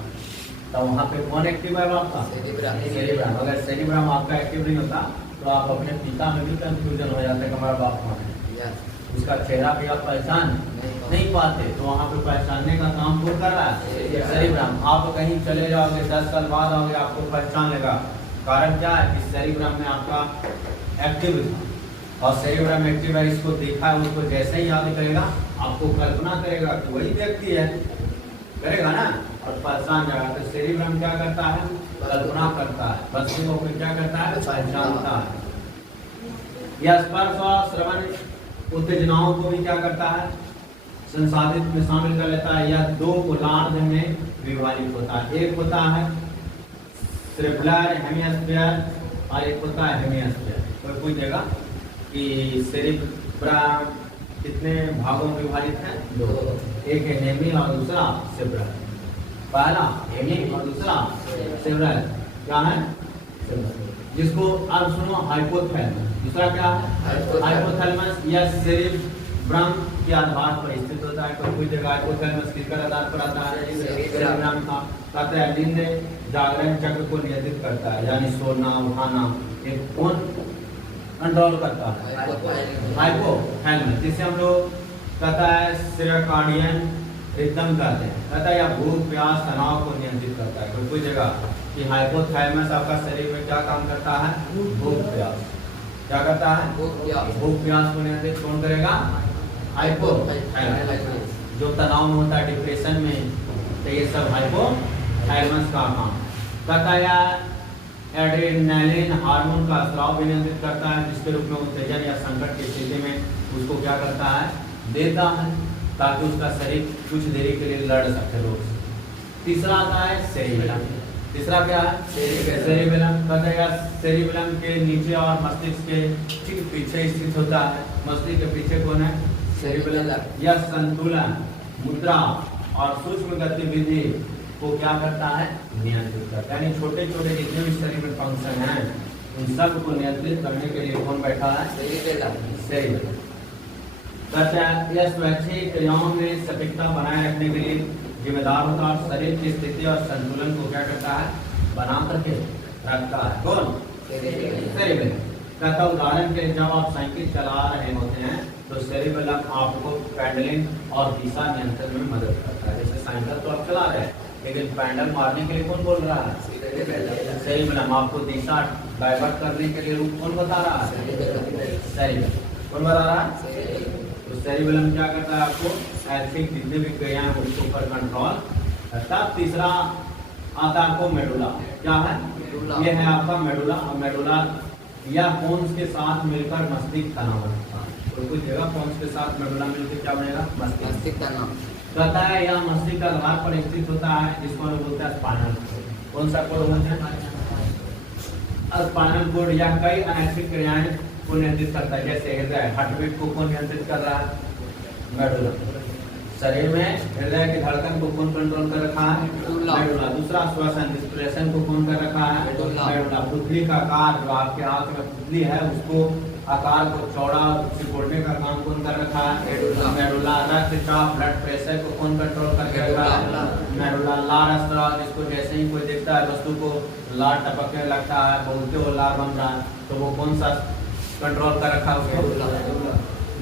तो वहाँ पे कौन एक्टिव है आपका? सेरिब्रम। अगर सेरिब्रम आपका एक्टिव नहीं होता तो आप अपने पिता में भी कंफ्यूजन हो जाता है कि हमारा बाप कौन है, उसका चेहरा भी आप पहचान नहीं पाते, तो वहाँ पे पहचानने का काम कौन कर रहा है? सेरिब्रम। आप कहीं चले जाओगे 10 साल बाद आओगे आपको पहचान लेगा, कारण क्या है कि सेरिब्रम में आपका एक्टिव था और सेरिब्रम एक्टिव है, इसको देखा है, उसको जैसे ही याद करेगा आपको कल्पना करेगा कि वही व्यक्ति है, करेगा ना, और पहचान जाएगा। तो सेरिब्रम क्या करता है? कल्पना करता है, वस्तुओं को क्या करता है? पहचानता है। यह स्पर्श और श्रवण उत्तेजनाओं को भी क्या करता है? संसाधित में शामिल कर लेता है। यह दो गोलार्ध में विभाजित होता है, एक होता है सेरिब्रल हेमिस्फीयर और एक होता है हेमिस्फीयर। कोई पूछेगा कि सेरिब्रम कितने भागों में विभाजित है? दो, एक है हेमी और दूसरा सेरिब्रल। पहला हेमी और दूसरा सेरिब्रल। क्या है? जिसको अब सुनो हाइपोथैलेमस, दूसरा क्या है? हाइपोथैलेमस। यह सेरिब्रम के आधार पर स्थित होता है। कोई जगह हाइपोथैलेमस किसके आधार पर आता है? सेरिब्रम का। कहते हैं नींद जागरण चक्र को नियंत्रित करता है, यानी सोना उठाना एक कौन कंट्रोल करता है? हाइपोथैलेमस, जिसे हम लोग कहता है सर्कैडियन रिदम कहते हैं। कहता है या भूख प्यास तनाव को नियंत्रित करता है। कोई जगह कि हाइपोथैलेमस आपका शरीर में क्या काम करता है? भूख प्यास। क्या करता है? भूख प्यास को नियंत्रित कौन करेगा? हाइपोथैलेमस। जो तनाव में होता है, डिप्रेशन में, तो ये सब हाइपोथैलेमस का काम करता है। एड्रेनालिन हार्मोन का स्राव भी नियंत्रित करता है, जिसके रूप में उत्तेजन या संकट की स्थिति में उसको क्या करता है? देता है, ताकि उसका शरीर कुछ देरी के लिए लड़ सके रोग से। तीसरा आता है सेरिबेलम। तीसरा क्या है? सेरिबेलम। कहते हैं सेरिबेलम के नीचे और मस्तिष्क के ठीक पीछे स्थित होता है। मस्तिष्क के पीछे कौन है? सेरिबेलम। यह संतुलन, मुद्रा और सूक्ष्म गतिविधि को क्या करता है? नियंत्रित करता है। यानी छोटे छोटे जितने भी शरीर में फंक्शन हैं उन सब को नियंत्रित करने के लिए कौन बैठा है? सेरिबेलम। कहते हैं यह स्वैच्छिक क्रियाओं में सटीकता बनाए रखने के लिए जिम्मेदार होता है और शरीर की स्थिति और संतुलन को क्या करता है? बना करके रखता है। कौन? सेरिबेलम। कहता उदाहरण के लिए जब आप साइकिल चला रहे होते हैं तो सेरिबेलम आपको पैडलिंग और दिशा नियंत्रण में मदद करता है। जैसे साइकिल तो आप चला रहे हैं, लेकिन पैडल मारने के लिए कौन बोल रहा है? सेरिबेलम। आपको दिशा डाइवर्ट करने के लिए रूप कौन बता रहा है? सेरिबेलम। कौन बता रहा है? तो सेरिबेलम क्या करता है? आपको ऐसी जितने भी क्रियाएं हैं उसके ऊपर कंट्रोल करता है। तीसरा आता है आपको मेडुला। क्या है? ये है आपका मेडुला। और मेडुला या पोन्स के साथ मिलकर मस्तिष्क तना बनता है। तो कुछ जगह पोन्स के साथ मेडुला मिलकर क्या बनेगा? मस्तिष्क तना। कहता है यह मस्तिष्क का आधार पर स्थित होता है, जिसको हम बोलते हैं स्पाइनल कोड। कौन सा कोड बोलते हैं? Spinal cord. या कई अनैच्छिक क्रियाएं को नियंत्रित करता है, जैसे हृदय हार्टबीट को कौन नियंत्रित कर रहा है? मेडुला। शरीर में हृदय की धड़कन को कौन कंट्रोल कर रखा है? मेडुला। दूसरा श्वसन रिस्पिरेशन को कौन कर रखा है? मेडुला। पुतली का आकार, जो आपके हाथ में पुतली है उसको आकार को चौड़ा सिकोड़ने का काम कौन कर रखा है? मेडुला। रक्तचाप ब्लड प्रेशर को कौन कंट्रोल करके रखा है? मेडुला। लार स्राव, जिसको जैसे ही कोई देखता है वस्तु को लार टपकने लगता है, बोलते हो लार बन रहा है, तो वो कौन सा कंट्रोल कर रखा है?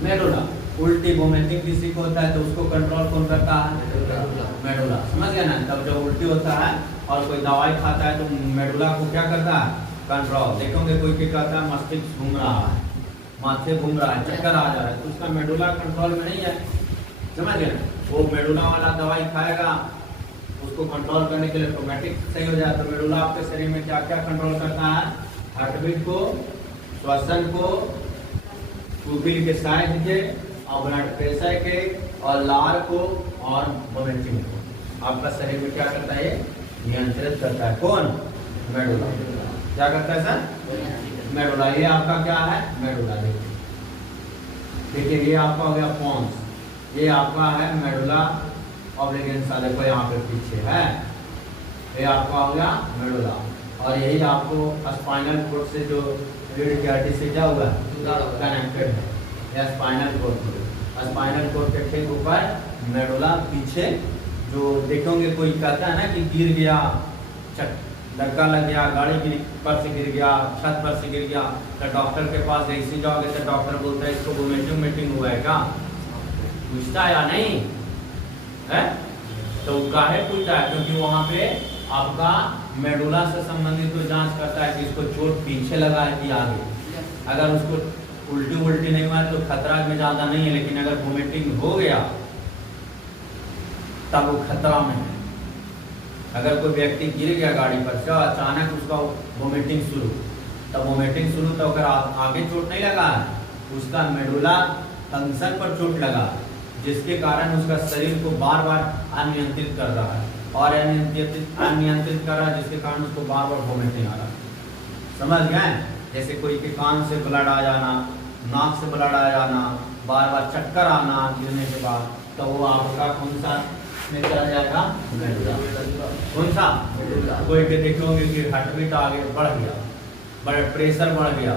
मेडुला। उल्टी वोमिटिंग किसी को होता है तो उसको कंट्रोल कौन करता है? मेडुला। समझ गए ना? तब जब उल्टी होता है और कोई दवाई खाता है तो मेडुला को क्या करता है? कंट्रोल। देखोगे कोई क्या कहता है मस्तिष्क घूम रहा है, माथे घूम रहा है, चक्कर आ जा रहा है, तो उसका मेडुला कंट्रोल में नहीं है। समझ गए? वो मेडुला वाला दवाई खाएगा, उसको कंट्रोल करने के लिए ऑटोमेटिक सही हो जाए। तो मेडुला आपके शरीर में क्या क्या कंट्रोल करता है? हार्टबीट को, श्वसन को, पुपिल के साइज के और ब्लड प्रेशर के और लार को और वोमिटिंग को आपका शरीर में क्या करता है? नियंत्रित करता है। कौन? मेडुला। क्या करता है सर? मेडुला। ये आपका क्या है? मेडुला। देखिए ये आपका हो गया पोन्स, ये आपका है मेडुला ऑब्लिगेंस। देखो यहाँ पे पीछे है, ये आपका हो गया मेडुला। और यही आपको स्पाइनल कोड से जो रीढ़ की हड्डी से क्या हुआ कनेक्टेड है, यह स्पाइनल कोड। स्पाइनल कोड के ठीक ऊपर मेडुला, पीछे जो देखोगे कोई कहता है ना कि गिर गया धक्का लग गया, गाड़ी पर से गिर गया, छत पर से गिर गया, तो डॉक्टर के पास जैसे जाओगे तो डॉक्टर बोलता है इसको वोमिटिंग हुआ है क्या, पूछता है या नहीं है? तो काहे पूछता है? क्योंकि वहाँ पे आपका मेडुला से संबंधित तो जांच करता है कि इसको चोट पीछे लगा है कि आगे। अगर उसको उल्टी नहीं हुआ तो खतरा में ज़्यादा नहीं है, लेकिन अगर वोमिटिंग हो गया तब वो खतरा में है। अगर कोई व्यक्ति गिर गया गाड़ी पर से अचानक उसका वोमिटिंग शुरू, तब वोमिटिंग शुरू तो अगर आगे चोट नहीं लगा है, उसका मेडुला फंक्शन पर चोट लगा, जिसके कारण उसका शरीर को बार बार अनियंत्रित कर रहा है और अनियंत्रित कर रहा है, जिसके कारण उसको बार बार वोमिटिंग आ रहा है। समझ गए? जैसे कोई के कान से ब्लड आ जाना, नाक से ब्लड आ जाना, बार बार चक्कर आना गिरने के बाद, तो वो आपका कौन सा में चला जाएगा? कौन सा? कोई के देखोगे कि हार्ट बीट आगे बढ़ गया, बड़े प्रेशर बढ़ गया,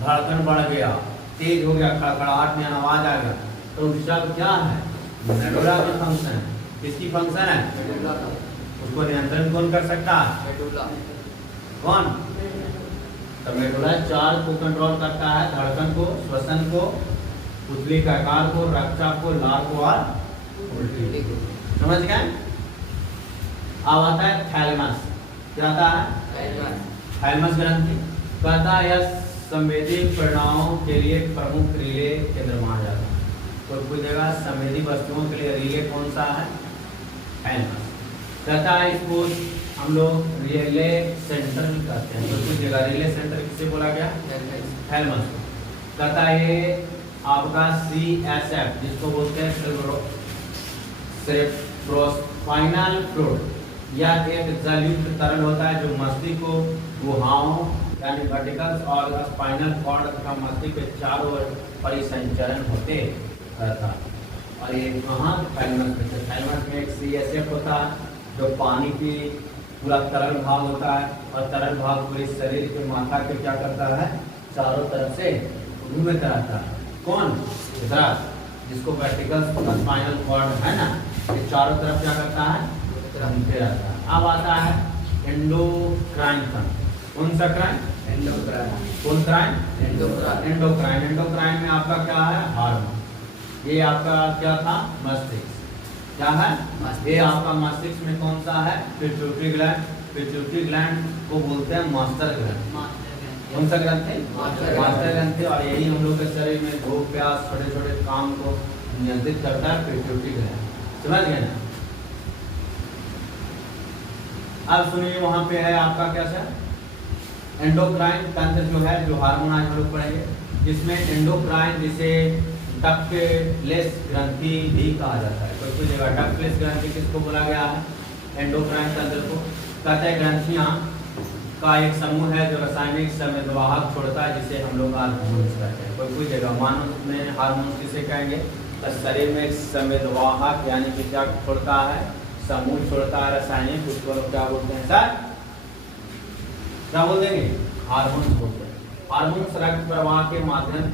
धड़कन बढ़ गया, तेज हो गया, खड़खड़ाहट में आवाज आ गया, तो उसका क्या है? मेडुला का फंक्शन है। किसकी फंक्शन है? उसको नियंत्रण कौन कर सकता है? कौन? तो मेडुला चार्ज को कंट्रोल करता है, धड़कन को, श्वसन को, पुतली का आकार को, रक्तचाप को, लार को और उल्टी को। समझ गए? अब आता है थैलेमस। क्या आता है? थैलेमस ग्रंथि। कहता है यह संवेदी परिणामों के लिए प्रमुख रिले केंद्र माना जाता है। तो पूछेगा संवेदी वस्तुओं के लिए रिले कौन सा है? थैलेमस। कहता है इसको हम लोग रिले सेंटर भी कहते हैं। तो पूछेगा रिले सेंटर किसे बोला गया? थैलेमस। कहता है ये आपका CSF जिसको बोलते हैं सेरेब्रोस्पाइनल फ्लूइड, यह एक जलयुक्त तरल होता है जो मस्तिष्क को गुहाओं यानी वर्टिकल्स और स्पाइनल कॉर्ड तथा मस्तिष्क के चारों ओर परिसंचरण होते रहता है। और ये कहाँ थैलेमस में? थैलेमस में एक CSF होता है जो पानी की पूरा तरल भाग होता है, और तरल भाग पूरे शरीर के माथा के क्या करता है? चारों तरफ से घूमता रहता है। कौन? इधर जिसको वर्टिकल्स स्पाइनल कॉर्ड है ना, ये चारों तरफ क्या करता है? घूमते रहता है। अब आता है एंडोक्राइन तंत्र। कौन सा क्राइन? एंडोक्राइन। कौन क्राइन? एंडोक्राइन। एंडोक्राइन में आपका क्या है? हार्मोन। ये आपका क्या था? मस्तिष्क। क्या है? ये आपका मस्तिष्क में कौन सा है? Pituitary gland. पिट्यूटरी ग्लैंड को बोलते हैं मास्टर ग्लैंड। कौन सा ग्रंथ है? मास्टर ग्रंथ है। और यही हम लोग के शरीर में भूख प्यास छोटे छोटे काम को नियंत्रित करता है, पिट्यूटरी ग्लैंड। समझ गए ना? अब सुनिए वहां पे है आपका कैसा एंडोक्राइन तंत्र जो है, जो हार्मोन आज हम लोग पढ़ेंगे, जिसमें एंडोक्राइन जिसे डक्टलेस ग्रंथि भी कहा जाता है। कोई जगह डक्टलेस ग्रंथि किसको बोला गया है? एंडोक्राइन तंत्र को। कहते हैं ग्रंथियां का एक समूह है जो रासायनिक संवेदवाहक छोड़ता है, जिसे हम लोग हार्मोन्स कहते हैं। कोई जगह मानव में हार्मोन्स किसे कहेंगे? तो शरीर में एक संवेदवाहक यानी कि क्या छोड़ता है? समूह छोड़ता है रासायनिक, उसको लोग क्या बोलते हैं सर? क्या बोल देंगे? हार्मोन्स बोलते हैं। हार्मोन्स रक्त प्रवाह के माध्यम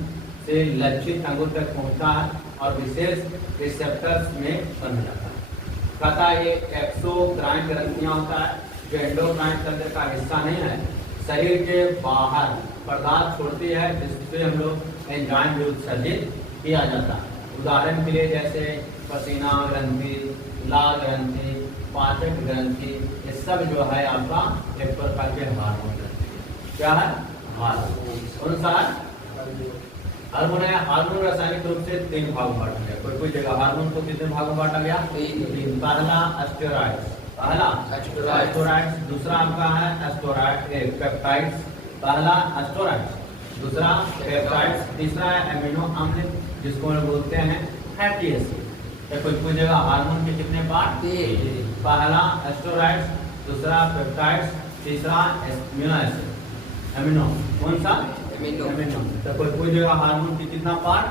से लक्षित अंगों तक पहुंचता है और विशेष रिसेप्टर्स में बन जाता है। कहता है ये एक्सोक्राइन ग्रंथियां होता है जो एंडोक्राइन तंत्र का हिस्सा नहीं है, शरीर के बाहर पदार्थ छोड़ती है जिससे हम लोग एंजाइम भी उत्सर्जित किया जाता है। उदाहरण के लिए जैसे पसीना ग्रंथि, लाल ग्रंथि, पाचक ग्रंथि, ये सब जो है आपका एक प्रकार के हार्मोन ग्रंथि। क्या है? हार्मोन। कौन सा है? हार्मोन है। हार्मोन रासायनिक रूप से 3 भाग में बांटा गया। कोई जगह हार्मोन को कितने भाग में बांटा गया? 3। पहला स्टेरॉइड्स, एस्टोराइड्स। दूसरा आपका है एस्टोराइड पेप्टाइड्स। पहला एस्टोराइड्स, दूसरा पेप्टाइड्स, तीसरा है एमिनो अम्ल जिसको हम बोलते हैं फैटी एसिड। कोई जगह हार्मोन के कितने पार्ट? 3। पहला एस्टोराइड्स, दूसरा पेप्टाइड्स, तीसरा एमिनो एसिड। एमिनो कौन सा? एमिनो। तो कोई जगह हार्मोन के कितना पार्ट?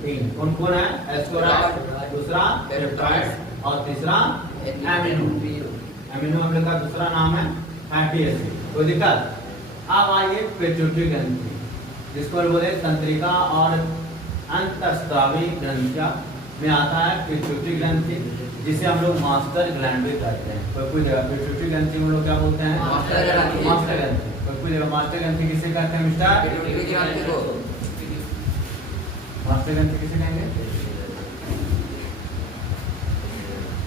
3। कौन कौन है? एस्टोराइड्स, दूसरा पेप्टाइड्स और तीसरा एमिनो। एमिनो अम्ल का दूसरा नाम है फैटी एसिड। कोई दिक्कत? अब आइए पिट्यूटरी ग्रंथि जिसको बोले तंत्रिका और अंतःस्रावी ग्रंथियां में आता है पिट्यूटरी ग्रंथि। जिसे हम लोग मास्टर ग्लैंड भी कहते हैं। कोई जगह पिट्यूटरी ग्रंथि हम लोग क्या बोलते हैं? मास्टर ग्रंथि। मास्टर ग्रंथि। कोई जगह मास्टर ग्रंथि किसे कहते हैं मिस्टर? पिट्यूटरी ग्रंथि को। मास्टर ग्रंथि किसे कहेंगे?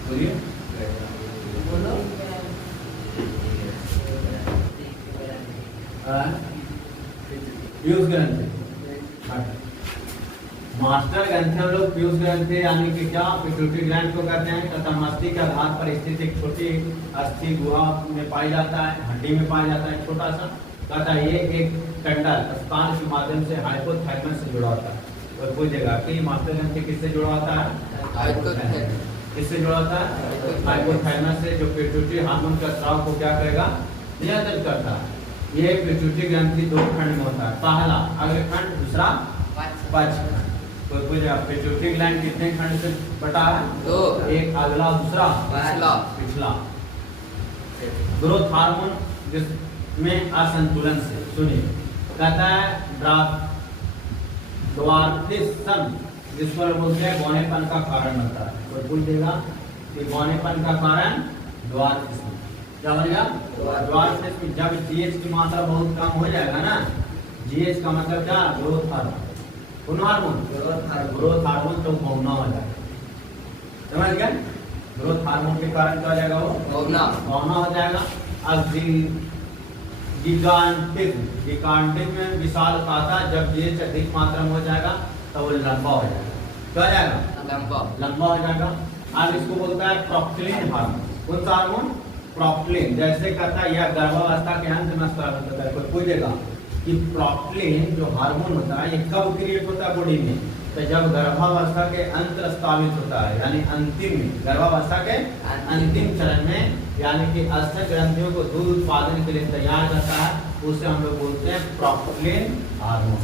बोलिए। बोलो। पीयूष ग्रंथि। मास्टर ग्रंथि हम लोग पीयूष ग्रंथि यानी कि क्या पिट्यूटरी ग्लैंड को कहते हैं तथा मस्तिष्क के आधार पर स्थित एक छोटी अस्थि गुहा में पाई जाता है, हड्डी में पाया जाता है छोटा सा तथा ये एक टंडल स्पान के माध्यम से हाइपोथैलेमस से जुड़ा होता है। और कोई जगह कि मास्टर ग्रंथि किससे जुड़ा होता है? किससे जुड़ा होता है? हाइपोथैलेमस से, जो पिट्यूटरी हार्मोन का स्राव को क्या करेगा? नियंत्रित करता है। ये पिट्यूटरी ग्रंथि दो खंड में होता है, पहला अग्रखंड, दूसरा पक्षखंड। कोई जगह पिट्यूटरी ग्लैंड कितने खंड से बटा है? दो। एक अगला, दूसरा पिछला। ग्रोथ हार्मोन जिसमें असंतुलन से, सुनिए, कहता है ड्वार्फिज्म, जिस पर बोलते हैं बौनेपन का कारण बनता है। कोई पूछ देगा कि बौनेपन का कारण ड्वार्फिज्म क्या बनेगा? ड्वार्फिज्म। जब जीएच की मात्रा बहुत कम हो जाएगा ना, जीएच का मतलब क्या? Growth hormone. कौन हार्मोन? Growth hormone. तो बौना हो जाएगा। समझ गए? ग्रोथ हार्मोन के कारण क्या हो जाएगा? वो बौना हो जाएगा। अब गिगांटिज्म में विशाल काता, जब जीएच अधिक मात्रा में हो जाएगा तो वो लंबा हो जाएगा। क्या हो जाएगा? लंबा हो जाएगा। अब इसको बोलता है प्रॉक्टिलिन हार्मोन। कौन सा हार्मोन? प्रॉक्टिलिन। जैसे कहता है यह गर्भावस्था के अंत में स्रावित होता है। कोई जगह कि प्रॉक्टिलिन जो हार्मोन होता है ये कब क्रिएट होता है बॉडी में? तो जब गर्भावस्था के अंत स्रावित होता है, यानी अंतिम में, गर्भावस्था के अंतिम चरण में, यानी कि स्तन ग्रंथियों को दूध उत्पादन के लिए तैयार करता है, उसे हम लोग बोलते हैं प्रॉक्टिलिन हार्मोन।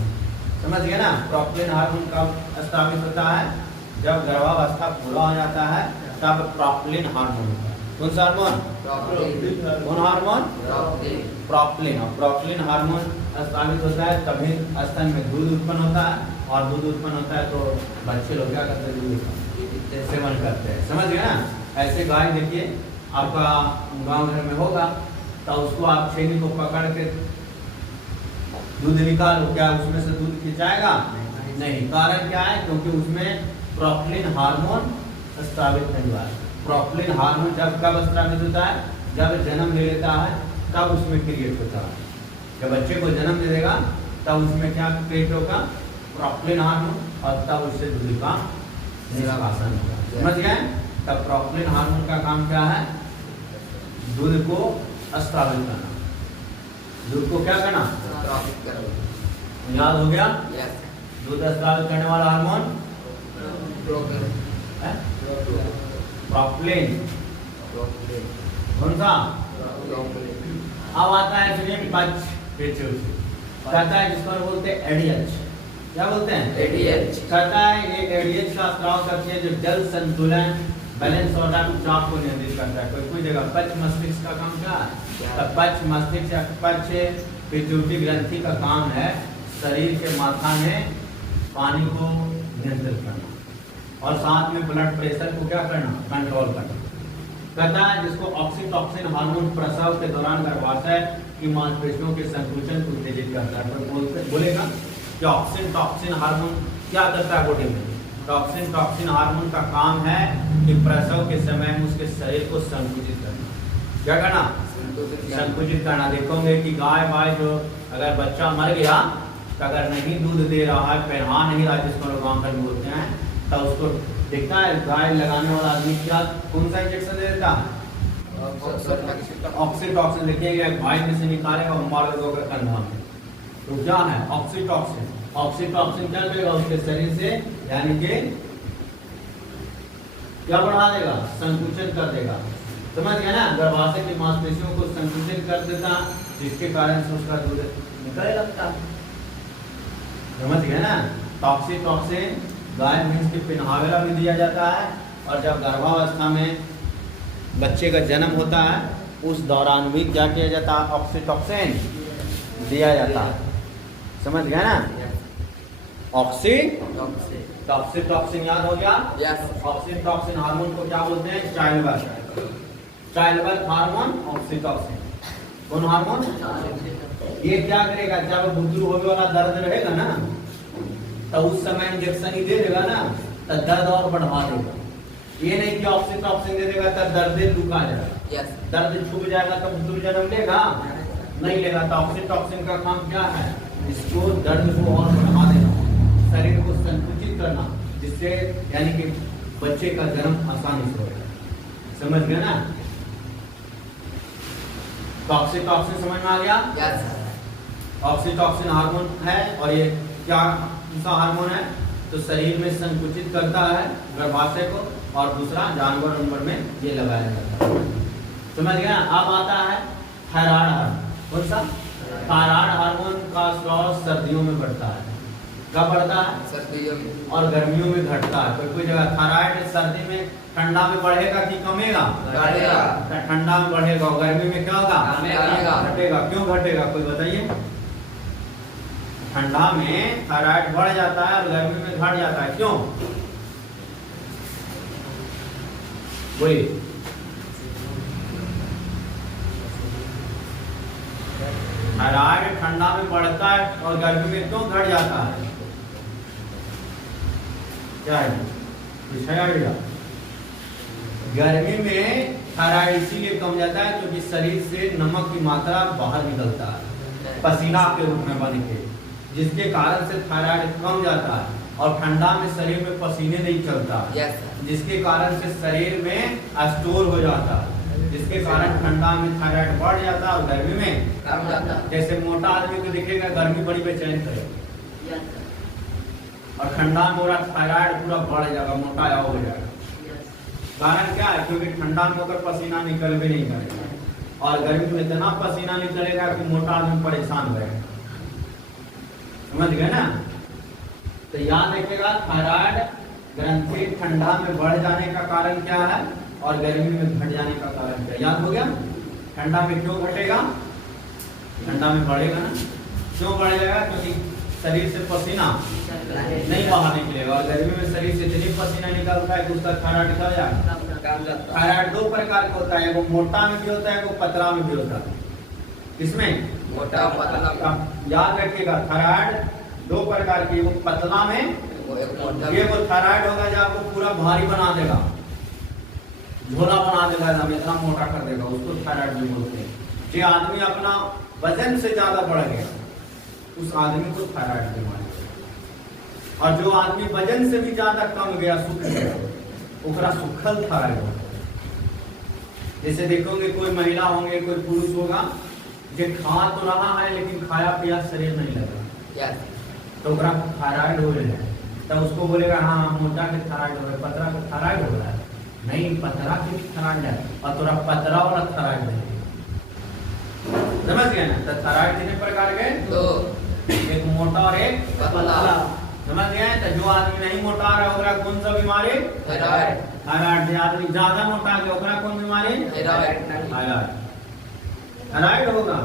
समझ गए ना? प्रॉक्टिलिन हार्मोन कब स्रावित होता है? जब गर्भावस्था पूरा हो जाता है तब प्रॉक्टिलिन हार्मोन होता है। कौन सा हार्मोन? कौन हार्मोन? प्रॉक्टिलिन। और प्रॉक्टिलिन हार्मोन स्रावित होता है तभी स्तन में दूध उत्पन्न होता है, और दूध उत्पन्न होता है तो बच्चे लोग क्या करते हैं? दूध सेवन करते हैं। समझ गए ना? ऐसे गाय देखिए आपका गांव घर में होगा तो उसको आप छेनी को पकड़ के दूध निकालो, क्या उसमें से दूध खिंचाएगा? नहीं। कारण क्या है? क्योंकि उसमें प्रॉक्टिलिन हार्मोन स्रावित नहीं हुआ है। प्रॉक्टिलिन हार्मोन जब कब स्रावित होता है? जब जन्म ले लेता है तब उसमें क्रिएट होता है। जब बच्चे को जन्म दे देगा तब उसमें क्या क्रिएट होगा? प्रॉक्टिलिन हार्मोन, और तब उससे दूध का निष्कासन होगा। समझ गए? तब प्रॉक्टिलिन हार्मोन का काम क्या है? दूध को स्रावित करना। दूध को क्या करना? याद हो गया? दूध स्रावित करने वाला हार्मोन प्रॉक्टिलिन। कौन सा? अब आता है पक्ष पिट्यूटरी, कहता है जिसको बोलते हैं एडीएच। क्या बोलते हैं? एडीएच। कहता है ये एडीएच का स्राव करती है जो जल संतुलन, बैलेंस और चाप को नियंत्रित करता है। कोई जगह पक्ष मस्तिष्क का काम क्या है? तो पक्ष मस्तिष्क या पक्ष पिट्यूटरी ग्रंथि का काम है शरीर के माथा में पानी को नियंत्रित करना और साथ में ब्लड प्रेशर को क्या करना? कंट्रोल करना। कहता है जिसको ऑक्सीटॉसिन हार्मोन प्रसव के दौरान गर्भाशय की मांसपेशियों के संकुचन को उत्तेजित करता है। बोलेगा कि ऑक्सीटॉसिन हार्मोन क्या करता है बॉडी में? ऑक्सीटॉसिन हार्मोन का काम है कि प्रसव के समय में उसके शरीर को संकुचित करना। क्या करना? संकुचित करना। देखोगे कि गाय वाय जो अगर बच्चा मर गया तो अगर नहीं दूध दे रहा है, पहना नहीं रहा, जिसको लोग गाँव में बोलते हैं, तो उसको देखता है गाय लगाने वाला आदमी क्या कौन सा इंजेक्शन दे देता है? ऑक्सीटॉसिन। देखिएगा गाय में से निकालेगा और मार देगा कंधा में, तो क्या है? ऑक्सीटॉसिन। ऑक्सीटॉसिन क्या करेगा? उसके शरीर से यानी कि क्या बढ़ा देगा? संकुचन कर देगा। समझ गया ना? गर्भाशय की मांसपेशियों को संकुचित कर देता, जिसके कारण से उसका दूध निकलने लगता है। समझ गया ना? ऑक्सीटॉसिन गाय भैंस के पिन्हावेला भी दिया जाता है, और जब गर्भावस्था में बच्चे का जन्म होता है उस दौरान भी क्या किया जाता है? ऑक्सीटॉसिन दिया जाता है। समझ गया ना? टॉक्सिन याद हो गया। यस ऑक्सीटॉक्सिन हार्मोन को क्या बोलते हैं? Child hormone oxytocin. कौन हार्मोन? ये क्या करेगा, जब बुद्धू होने वाला दर्द रहेगा ना तो उस समय इंजेक्शन ही दे देगा ना तो दर्द और बढ़ा देगा। ये नहीं कि ऑक्सीटॉक्सिन दे देगा तो दर्द रुका जाएगा। यस दर्द छुप जाएगा तो बुद्धू जन्म लेगा नहीं लेगा। तो ऑक्सीटॉक्सिन का काम क्या है? इसको दर्द को और बढ़ा देना, शरीर को संकुचित करना, जिससे यानी कि बच्चे का जन्म आसानी से होगा। समझ गए ना? ऑक्सीटॉक्सिन समझ में आ गया? यस ऑक्सीटॉक्सिन हार्मोन है और ये क्या सा हार्मोन है? तो शरीर में संकुचित करता है गर्भाशय को, और दूसरा जानवर उम्र में ये लगाया जाता है। समझ गया? अब आता है थायराइड हार्मोन। कौन सा? थायराइड हार्मोन का स्राव सर्दियों में बढ़ता है। कब बढ़ता है? सर्दियों में और गर्मियों में घटता है। कोई जगह थायराइड सर्दी में ठंडा में बढ़ेगा कि कमेगा? बढ़ेगा। ठंडा में बढ़ेगा और गर्मी में क्या होगा? कमेगा। घटेगा। क्यों घटेगा कोई बताइए? ठंडा में थायराइड बढ़ जाता है और गर्मी में घट जाता है। क्यों? वही थायराइड ठंडा में बढ़ता है और गर्मी में क्यों घट जाता है? क्या है? कुछ है आइडिया? गर्मी में थायराइड इसीलिए कम जाता है क्योंकि शरीर से नमक की मात्रा बाहर निकलता है पसीना के रूप में बन के, जिसके कारण से थायराइड कम जाता है। और ठंडा में शरीर में पसीने नहीं चलता, यस जिसके कारण से शरीर में स्टोर हो जाता है, जिसके कारण ठंडा में थायराइड बढ़ जाता है और गर्मी में कम जाता है। जैसे मोटा आदमी को दिखेगा गर्मी बड़ी बेचैन करेगा और ठंडा में पूरा थायराइड पूरा बढ़ जाएगा, मोटाया हो जाएगा। कारण क्या है? क्योंकि ठंडा में होकर पसीना निकल भी नहीं करेगा और गर्मी में इतना पसीना निकलेगा कि मोटा आदमी परेशान रहेगा। समझ गए ना? तो याद रखिएगा थायराइड ग्रंथि ठंडा में बढ़ जाने का कारण क्या है और गर्मी में घट जाने का कारण क्या? याद हो गया? ठंडा में क्यों घटेगा? ठंडा में बढ़ेगा ना। क्यों बढ़ेगा? क्योंकि शरीर से पसीना नहीं बाहर निकलेगा और गर्मी में शरीर से इतनी पसीना निकलता है कि उसका थायराइड निकल जाएगा। थायराइड दो प्रकार का होता है, वो मोटा में भी होता है, वो पतला में भी होता है। किसमें? मोटा पतला याद रखिएगा थायराइड दो प्रकार की, वो पतला में ये वो थायराइड होगा जो आपको पूरा भारी बना देगा, झोला बना देगा, इतना मोटा कर देगा, उसको थायराइड भी बोलते हैं। जो आदमी अपना वजन से ज्यादा बढ़ गया उस आदमी को थायराइड बीमारी है। और जो आदमी वजन से भी ज्यादा कम गया, सूख गया, ओकरा सुखल थायराइड होगा। जैसे देखोगे कोई महिला होंगे, कोई पुरुष होगा जो खा तो रहा है लेकिन खाया पिया शरीर नहीं लग रहा, यस तो ओकरा थायराइड हो रहा है, तब उसको बोलेगा हाँ मोटा के थायराइड हो रहा है, पतला के थायराइड हो रहा है। नहीं, पतला के भी थायराइड है और थोड़ा पतला वाला थायराइड है। समझ गए ना? तो थायराइड कितने प्रकार के? दो, एक मोटा और एक पतला। समझ गए? तो जो आदमी नहीं मोटा रहा होगा कौन सा बीमारी? थायराइड। थायराइड। जो आदमी ज्यादा मोटा है ओकरा कौन बीमारी? थायराइड। थायराइड होगा।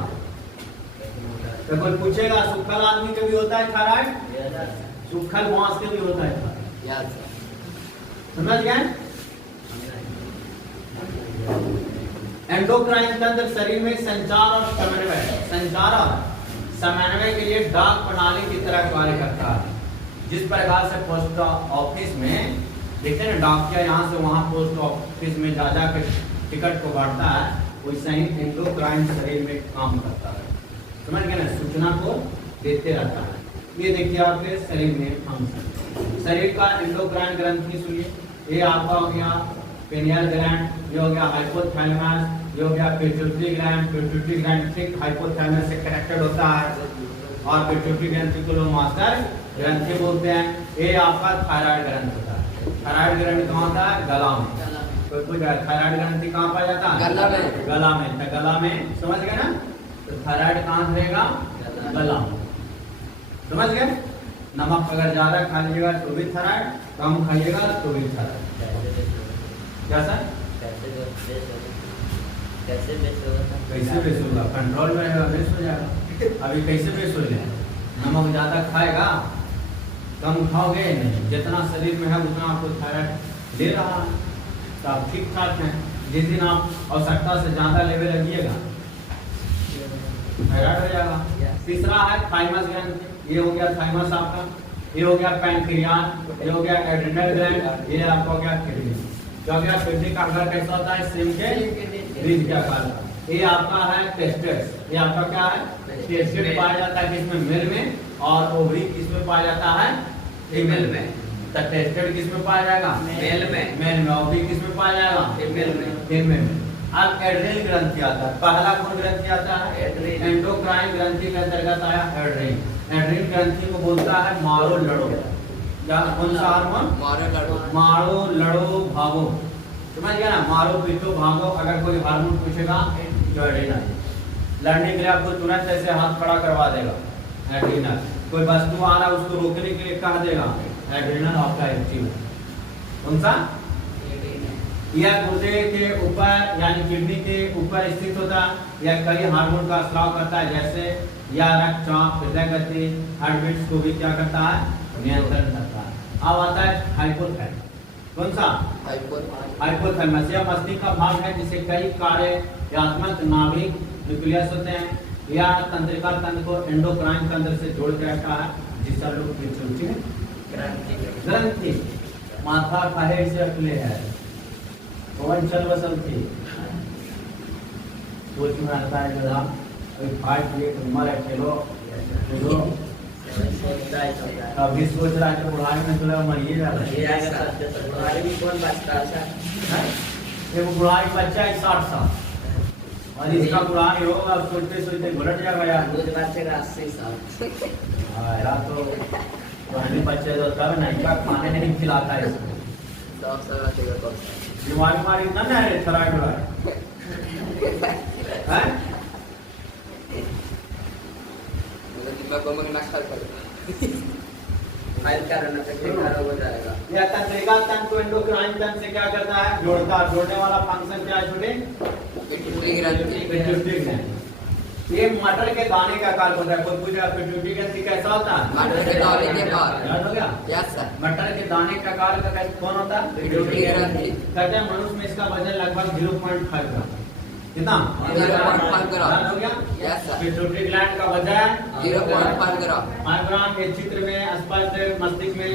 तो कोई पूछेगा सुखल आदमी के भी होता है थायराइड? सुखल मांस के भी होता है थायराइड। यस समझ गए? एंडोक्राइन तंत्र शरीर में संचार और समन्वय के लिए डाक प्रणाली की तरह कार्य करता है। जिस प्रकार से पोस्ट ऑफिस में देखते हैं ना, डाकिया यहाँ से वहाँ पोस्ट ऑफिस में जा के टिकट को बांटता है, वैसे ही एंडोक्राइन शरीर में काम करता है। समझ गए ना? सूचना को देते रहता है। ये देखिए आपके शरीर में फंक्शन, शरीर का एंडोक्राइन ग्रंथि सुनिए। ये आपका हो गया पिनियल ग्लैंड, ये हो गया हाइपोथैलेमस, ये हो गया पिट्यूटरी ग्लैंड। पिट्यूटरी ग्लैंड ठीक हाइपोथैलेमस से कनेक्टेड होता है और पिट्यूटरी ग्रंथि को लोग मास्टर ग्रंथि बोलते हैं। ये आपका थायराइड ग्रंथि होता है। थायराइड ग्रंथि कहाँ होता है? गला में। कोई पूछ रहा है थायराइड ग्रंथि कहाँ पाया जाता है? गला में। गला में। तो गला में समझ गए ना? तो थायराइड कहाँ रहेगा? गला में। समझ गए? नमक अगर ज्यादा खा लीजिएगा तो भी थायराइड, कम खाइएगा तो भी थायराइड। क्या सर? कैसे बेस होगा? कंट्रोल में रहेगा, बेस हो जाएगा। अभी कैसे बेस हो जाएगा? नमक ज्यादा खाएगा तो कम खाओगे नहीं, जितना शरीर में है उतना आपको थायराइड ले रहा है, तो आप ठीक ठाक हैं। जिस दिन आप आवश्यकता से ज़्यादा लेवल रखिएगा थायराइड हो जाएगा। तीसरा है थाइमस ग्लैंड, ये हो गया थाइमस आपका, ये हो गया पैंक्रियास, ये हो गया एड्रिनल ग्लैंड, ये आपका हो गया किडनी। जो हो गया किडनी का आकार कैसा होता है, सिम के बीज के आकार का। ये आपका है टेस्टेस, ये आपका क्या है, टेस्टेड पाया जाता है किसमें, मेल में, और ओवरी किसमें पाया जाता है, फीमेल में। तो टेस्टेड किसमें पाया जाएगा, मेल में। मेल में। ओवरी किसमें पाया जाएगा, फीमेल में। फीमेल में। अब एड्रिनल ग्रंथि आता है, पहला कौन ग्रंथि आता है, एड्रिन। एंडोक्राइन ग्रंथि के अंतर्गत आया एड्रिन। एड्रिन ग्रंथि को बोलता है मारो लड़ो, या कौन सा हार्मोन, मारो लड़ो। मारो लड़ो भागो, समझ गया ना, मारो पीटो भागो। अगर कोई हार्मोन पूछेगा तो एड्रिनल। लड़ने के लिए आपको तुरंत ऐसे हाथ खड़ा करवा देगा एड्रिनल। कोई वस्तु आ रहा है उसको रोकने के लिए कह देगा एड्रिनल आपका एक्टिव है। कौन सा, यह गुर्दे के ऊपर यानी किडनी के ऊपर स्थित होता है। यह कई हार्मोन का स्राव करता है, जैसे यह रक्तचाप, हृदय गति, हार्टबीट को भी क्या करता है, नियंत्रण करता है। अब आता है हाइपोथैलेमस। कौन सा, हाइपोथैलेमस। यह मस्तिष्क का भाग है जिसे कई कार्यात्मक नाभिक न्यूक्लियस होते हैं। यह तंत्रिका तंत्र को एंडोक्राइन तंत्र से जोड़ के रखता है, जिसका लोग ग्रंथि माथा खाहे से अकले है। पवन चल बसंती सोच में आता है गधा, अभी फाइट लिए उम्र है, चलो अभी सोच रहा है कि बुढ़ाई में चलो मरिए जा रहा है। वो बुढ़ाई बच्चा है 60 साल और इसका बुढ़ाई होगा, अब सोचते सोचते घुलट जाएगा यार। यार तो पुराने बच्चे तो तब नहीं का खाने नहीं खिलाता है इसको। बीमारी मारी ना ना है थराइड है, यह तंत्रिका तंत्र को एंडोक्राइन तंत्र से क्या करता है, जोड़ता है। जोड़ने वाला फंक्शन क्या है छोटे, पिट्यूटरी ग्लैंड। ये मटर के दाने का आकार होता है। कोई पूछा पिट्यूटरी ग्लैंड कैसा होता है, मटर के दाने के आकार। याद हो गया, यस सर। मटर के दाने का आकार का कौन होता है, पिट्यूटरी ग्रंथि। कहते हैं मनुष्य में इसका वजन लगभग 0.5 ग्राम। कितना, 0.5 ग्राम। याद हो गया, यस सर। पिट्यूटरी ग्लैंड का वजन 0.5 ग्राम। 5 ग्राम। एक चित्र में स्पष्ट मस्तिष्क में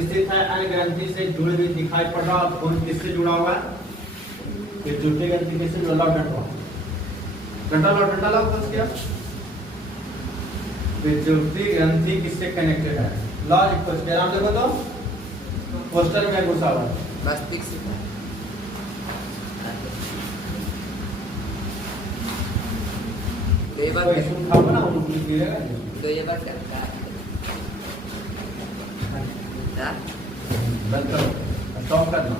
स्थित है, अन्य ग्रंथि से जुड़े हुए दिखाई पड़ रहा है। कौन किससे जुड़ा हुआ है, पिट्यूटरी ग्रंथि किससे जुड़ा हुआ, डंडा लाओ खोज किया। पिट्यूटरी ग्रंथि किससे कनेक्टेड है, लॉजिक खोज किया। नाम देखो तो पोस्टर में घुसा हुआ है। मस्तिष्क से लेबर कोई इशू था ना, वो लिख लीजिएगा। तो ये बात करता है बंद करो, स्टॉप कर दो।